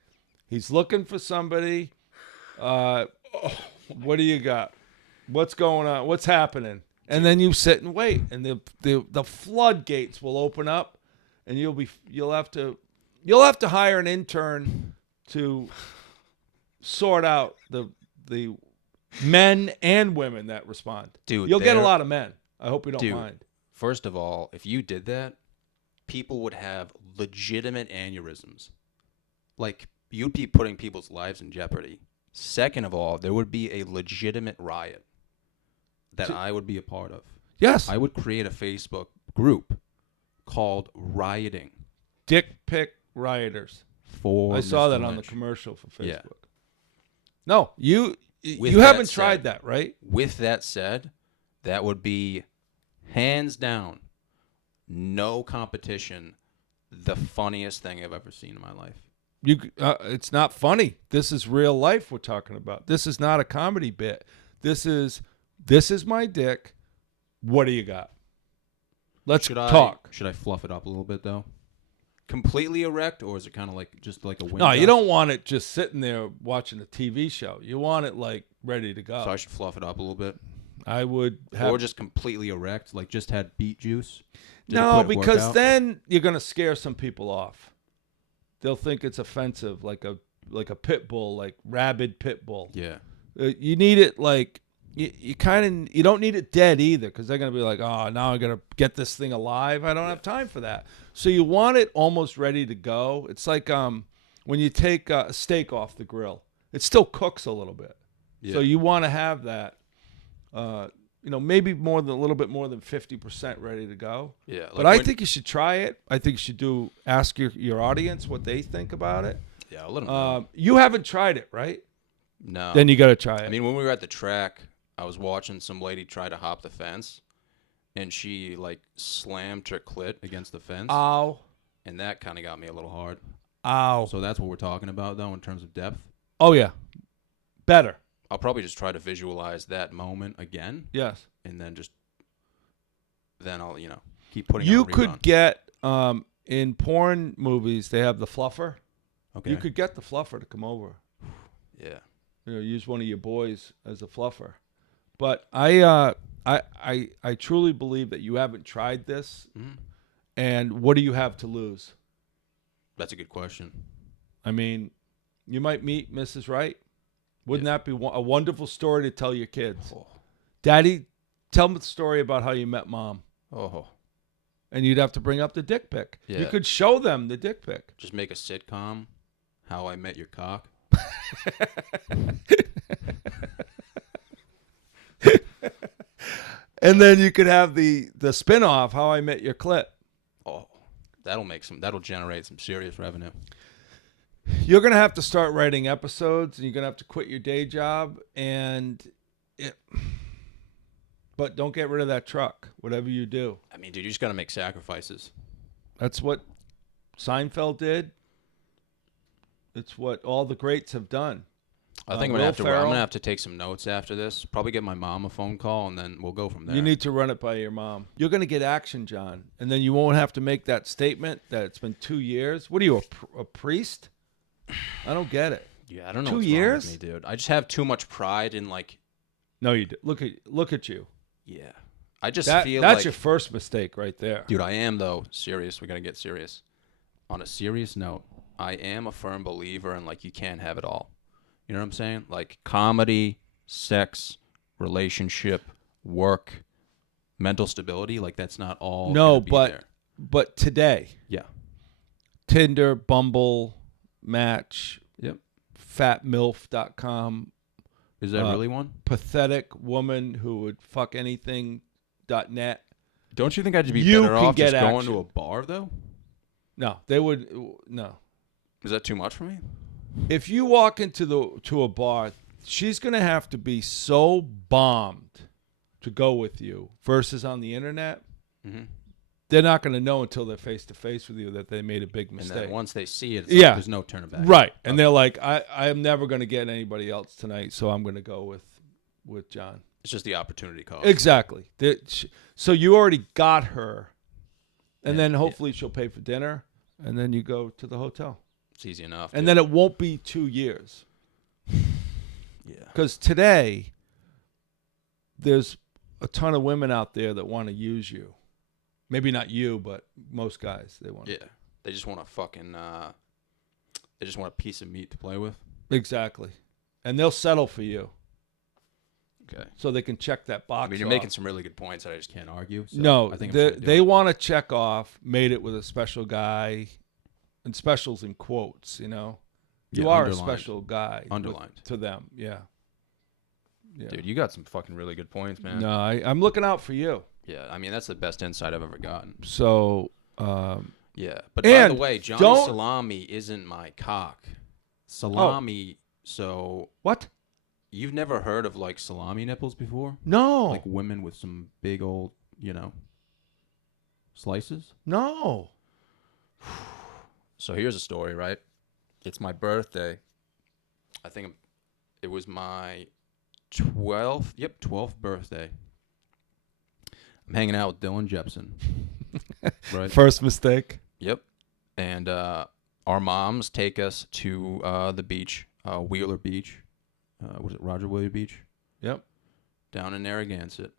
He's looking for somebody. What do you got? What's going on? What's happening? And then you sit and wait, and the floodgates will open up, and you'll have to hire an intern to sort out the men and women that respond. Dude, You'll get a lot of men. I hope you don't Dude. mind. First of all, if you did that, people would have legitimate aneurysms. Like, you'd be putting people's lives in jeopardy. Second of all, there would be a legitimate riot that I would be a part of. Yes. I would create a Facebook group called Rioting Dick pic rioters. for I saw Mr. that on the Lynch. commercial for Facebook. Yeah. No, you With haven't that tried said- that, right? With that said, that would be hands down, no competition, the funniest thing I've ever seen in my life. It's not funny. This is real life we're talking about. This is not a comedy bit. This is my dick. What do you got? Let's talk. Should I fluff it up a little bit though? Completely erect, or is it kind of like just like a wind No, you gust? don't want it just sitting there watching a TV show. You want it like ready to go. So I should fluff it up a little bit, I would have. or just completely erect, like just had beet juice. Did a No, quick because workout? then you're gonna scare some people off. They'll think it's offensive, like a pit bull, like rabid pit bull. Yeah. You need it like you don't need it dead either, because they're gonna be like, oh, now I gotta get this thing alive. I don't have time for that. So you want it almost ready to go. It's like when you take a steak off the grill, it still cooks a little bit. Yeah. So you want to have that. Maybe a little bit more than 50% ready to go. Yeah. Like But I think you should try it. I think you should ask your audience what they think about it. Yeah, I'll let them know. You haven't tried it, right? No. Then you got to try it. I mean, when we were at the track, I was watching some lady try to hop the fence, and she like slammed her clit against the fence, ow, and that kind of got me a little hard. ow. So that's what we're talking about, though, in terms of depth. Oh yeah, better. I'll probably just try to visualize that moment again, Yes. and then I'll keep putting. You it on could rerun. get in porn movies they have the fluffer. Okay. You could get the fluffer to come over. Yeah. Use one of your boys as a fluffer. But I truly believe that you haven't tried this. Mhm. And what do you have to lose? That's a good question. I mean, you might meet Mrs. Right. Wouldn't that be a wonderful story to tell your kids? Oh. Daddy, tell them the story about how you met Mom. Oh. And you'd have to bring up the dick pic. You Yeah. could show them the dick pic. Just make a sitcom, How I Met Your Cock. And then you could have the spin-off, How I Met Your Clit. Oh, that'll generate some serious revenue. You're going to have to start writing episodes, and you're going to have to quit your day job, but don't get rid of that truck, whatever you do. I mean, dude, you just got to make sacrifices. That's what Seinfeld did. It's what all the greats have done. I think Will I'm Ferrell. gonna have to take some notes after this. Probably get my mom a phone call, and then we'll go from there. You need to run it by your mom. You're going to get action, John, and then you won't have to make that statement that it's been 2 years. What are you, a priest? I don't get it. Yeah, I don't know. 2 what's years? wrong with me, dude. I just have too much pride in like. No, you do. Look at you. Yeah, I just feel that's like. your first mistake right there. Dude, I am though serious. We're gonna get serious. On a serious note, I am a firm believer in like you can't have it all. You know what I'm saying? Like comedy, sex, relationship, work, mental stability. Like that's not all. No, gonna be there. but today, Yeah. Tinder, Bumble, Match, Yep. fatmilf.com. Is that really one? Pathetic woman who would fuck anything.net. Don't you think I'd be You better can off get just going action. to a bar, though? No, they would. No. Is that too much for me? If you walk to a bar, she's going to have to be so bombed to go with you versus on the internet. Mm-hmm. They're not going to know until they're face to face with you that they made a big mistake. And then once they see it, Yeah. there's no turning back. Right. And they're like, I am never going to get anybody else tonight, so I'm going to go with John. It's just the opportunity cost. Exactly. So you already got her, and Yeah, then hopefully she'll pay for dinner, and then you go to the hotel. It's easy enough. And then it won't be 2 years. Yeah. Because today, there's a ton of women out there that want to use you. Maybe not you, but most guys, they want. Yeah. They just want a fucking. They just want a piece of meat to play with. Exactly. And they'll settle for you. Okay. So they can check that box. I mean, you're off. making some really good points that I just can't argue. So No, I think they want to check off, made it with a special guy, and specials in quotes, you know. You are underlined. a special guy. Underlined. To them, yeah. Dude, you got some fucking really good points, man. No, I'm looking out for you. Yeah, I mean, that's the best insight I've ever gotten. So, Yeah, but by And the way, Johnny don't- Salami isn't my cock. Salami, so what? you've never heard of, like, salami nipples before? No. Like women with some big old, slices? No. So here's a story, right? It's my birthday. I think it was my 12th birthday. I'm hanging out with Dylan Jepson. Right? First mistake. Yep. And our moms take us to the beach, Wheeler Beach. Was it Roger Williams Beach? Yep. Down in Narragansett.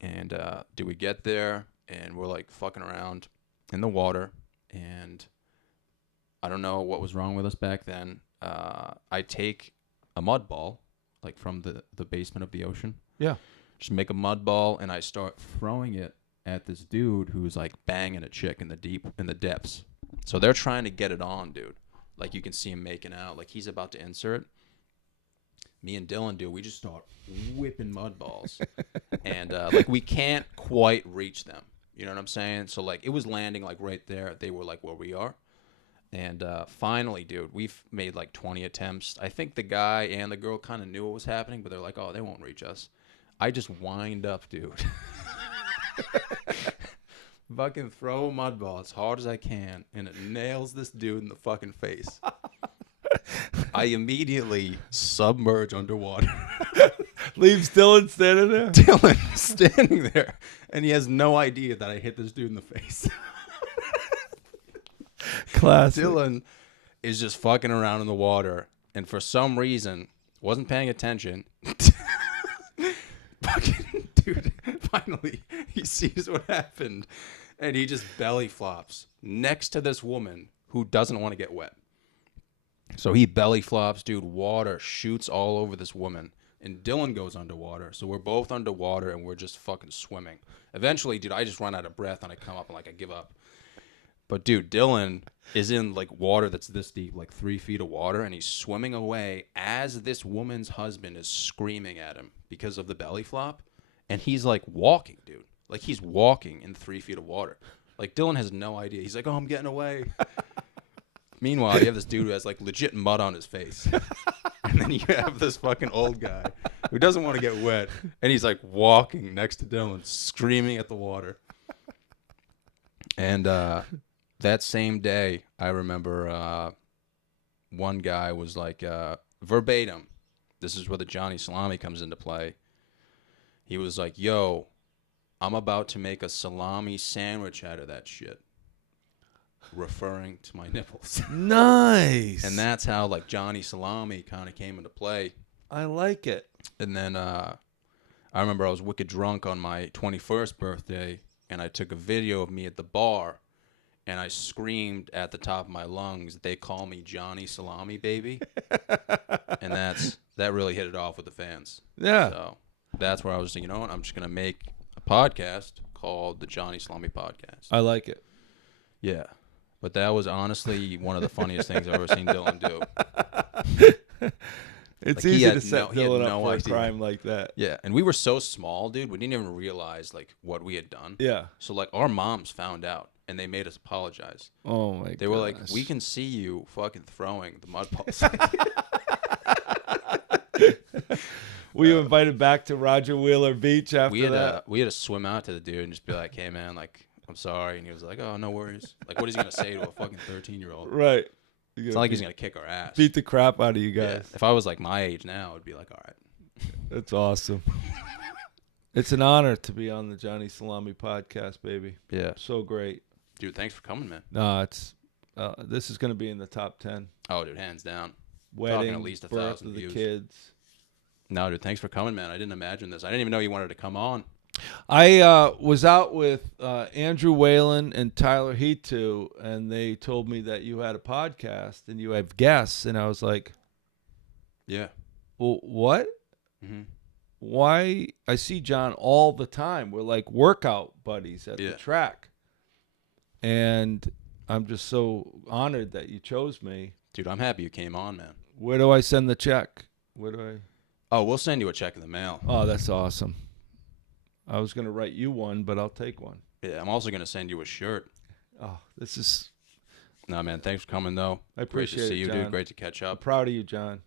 And do we get there, and we're, like, fucking around in the water, and I don't know what was wrong with us back then. I take a mud ball, like, from the basement of the ocean. Yeah. Just make a mud ball, and I start throwing it at this dude who's, like, banging a chick in the depths. So they're trying to get it on, dude. Like, you can see him making out. Like, he's about to insert. Me and Dylan, dude, we just start whipping mud balls. And, like, we can't quite reach them. You know what I'm saying? So, like, it was landing, like, right there. They were, like, where we are. And finally, dude, we've made, like, 20 attempts. I think the guy and the girl kind of knew what was happening, but they're like, oh, they won't reach us. I just wind up, dude. Fucking throw a mud ball as hard as I can, and it nails this dude in the fucking face. I immediately submerge underwater. Leaves Dylan standing there. Dylan standing there, and he has no idea that I hit this dude in the face. Classic. Dylan is just fucking around in the water, and for some reason wasn't paying attention. Fucking dude, finally he sees what happened, and he just belly flops next to this woman who doesn't want to get wet. So he belly flops, dude. Water shoots all over this woman, and Dylan goes underwater. So we're both underwater, and we're just fucking swimming. Eventually, dude, I just run out of breath, and I come up and, like, I give up. But, dude, Dylan is in, like, water that's this deep, like 3 feet of water, and he's swimming away as this woman's husband is screaming at him because of the belly flop. And he's, like, walking, dude. Like, he's walking in 3 feet of water. Like, Dylan has no idea. He's like, oh, I'm getting away. Meanwhile, you have this dude who has, like, legit mud on his face. And then you have this fucking old guy who doesn't want to get wet. And he's, like, walking next to Dylan, screaming at the water. And that same day, I remember one guy was like, verbatim, this is where the Johnny Salami comes into play. He was like, yo, I'm about to make a salami sandwich out of that shit. Referring to my nipples. Nice. And that's how, like, Johnny Salami kind of came into play. I like it. And then I remember I was wicked drunk on my 21st birthday, and I took a video of me at the bar, and I screamed at the top of my lungs, they call me Johnny Salami, baby. And that really hit it off with the fans. Yeah. So that's where I was thinking, you know what, I'm just going to make a podcast called the Johnny Salami Podcast. I like it. Yeah. But that was honestly one of the funniest things I've ever seen Dylan do. It's Like, he easy had to set he had Dylan no up for idea. a crime like that. Yeah, and we were so small, dude. We didn't even realize like what we had done. Yeah. So like our moms found out and they made us apologize. Oh my god. They were like, "We can see you fucking throwing the mud balls." Were you invited back to Roger Wheeler Beach after that? We had to swim out to the dude and just be like, "Hey man, like I'm sorry," and he was like, "Oh, no worries." Like, what is he gonna say to a fucking 13-year-old? Right. It's not like he's gonna kick our ass. Beat the crap out of you Yeah. guys. If I was like my age now, it'd be like, all right. That's awesome. It's an honor to be on the Johnny Salami podcast, baby. Yeah. So great. Dude, thanks for coming, man. No, it's this is going to be in the top 10. Oh, dude, hands down. Wedding, at least birth 1,000 of the views. kids. No, dude, thanks for coming, man. I didn't imagine this. I didn't even know you wanted to come on. I was out with Andrew Whalen and Tyler Heatu, and they told me that you had a podcast and you have guests, and I was like, Yeah. well, what? Mm-hmm. Why? I see John all the time. We're like workout buddies at the track. And I'm just so honored that you chose me. Dude, I'm happy you came on, man. Where do I send the check? Where do I? Oh, we'll send you a check in the mail. Oh, that's awesome. I was going to write you one, but I'll take one. Yeah, I'm also going to send you a shirt. Oh, this is... No, man, thanks for coming, though. I appreciate Great to see it, you, John. dude. Great to catch I'm up. proud of you, John.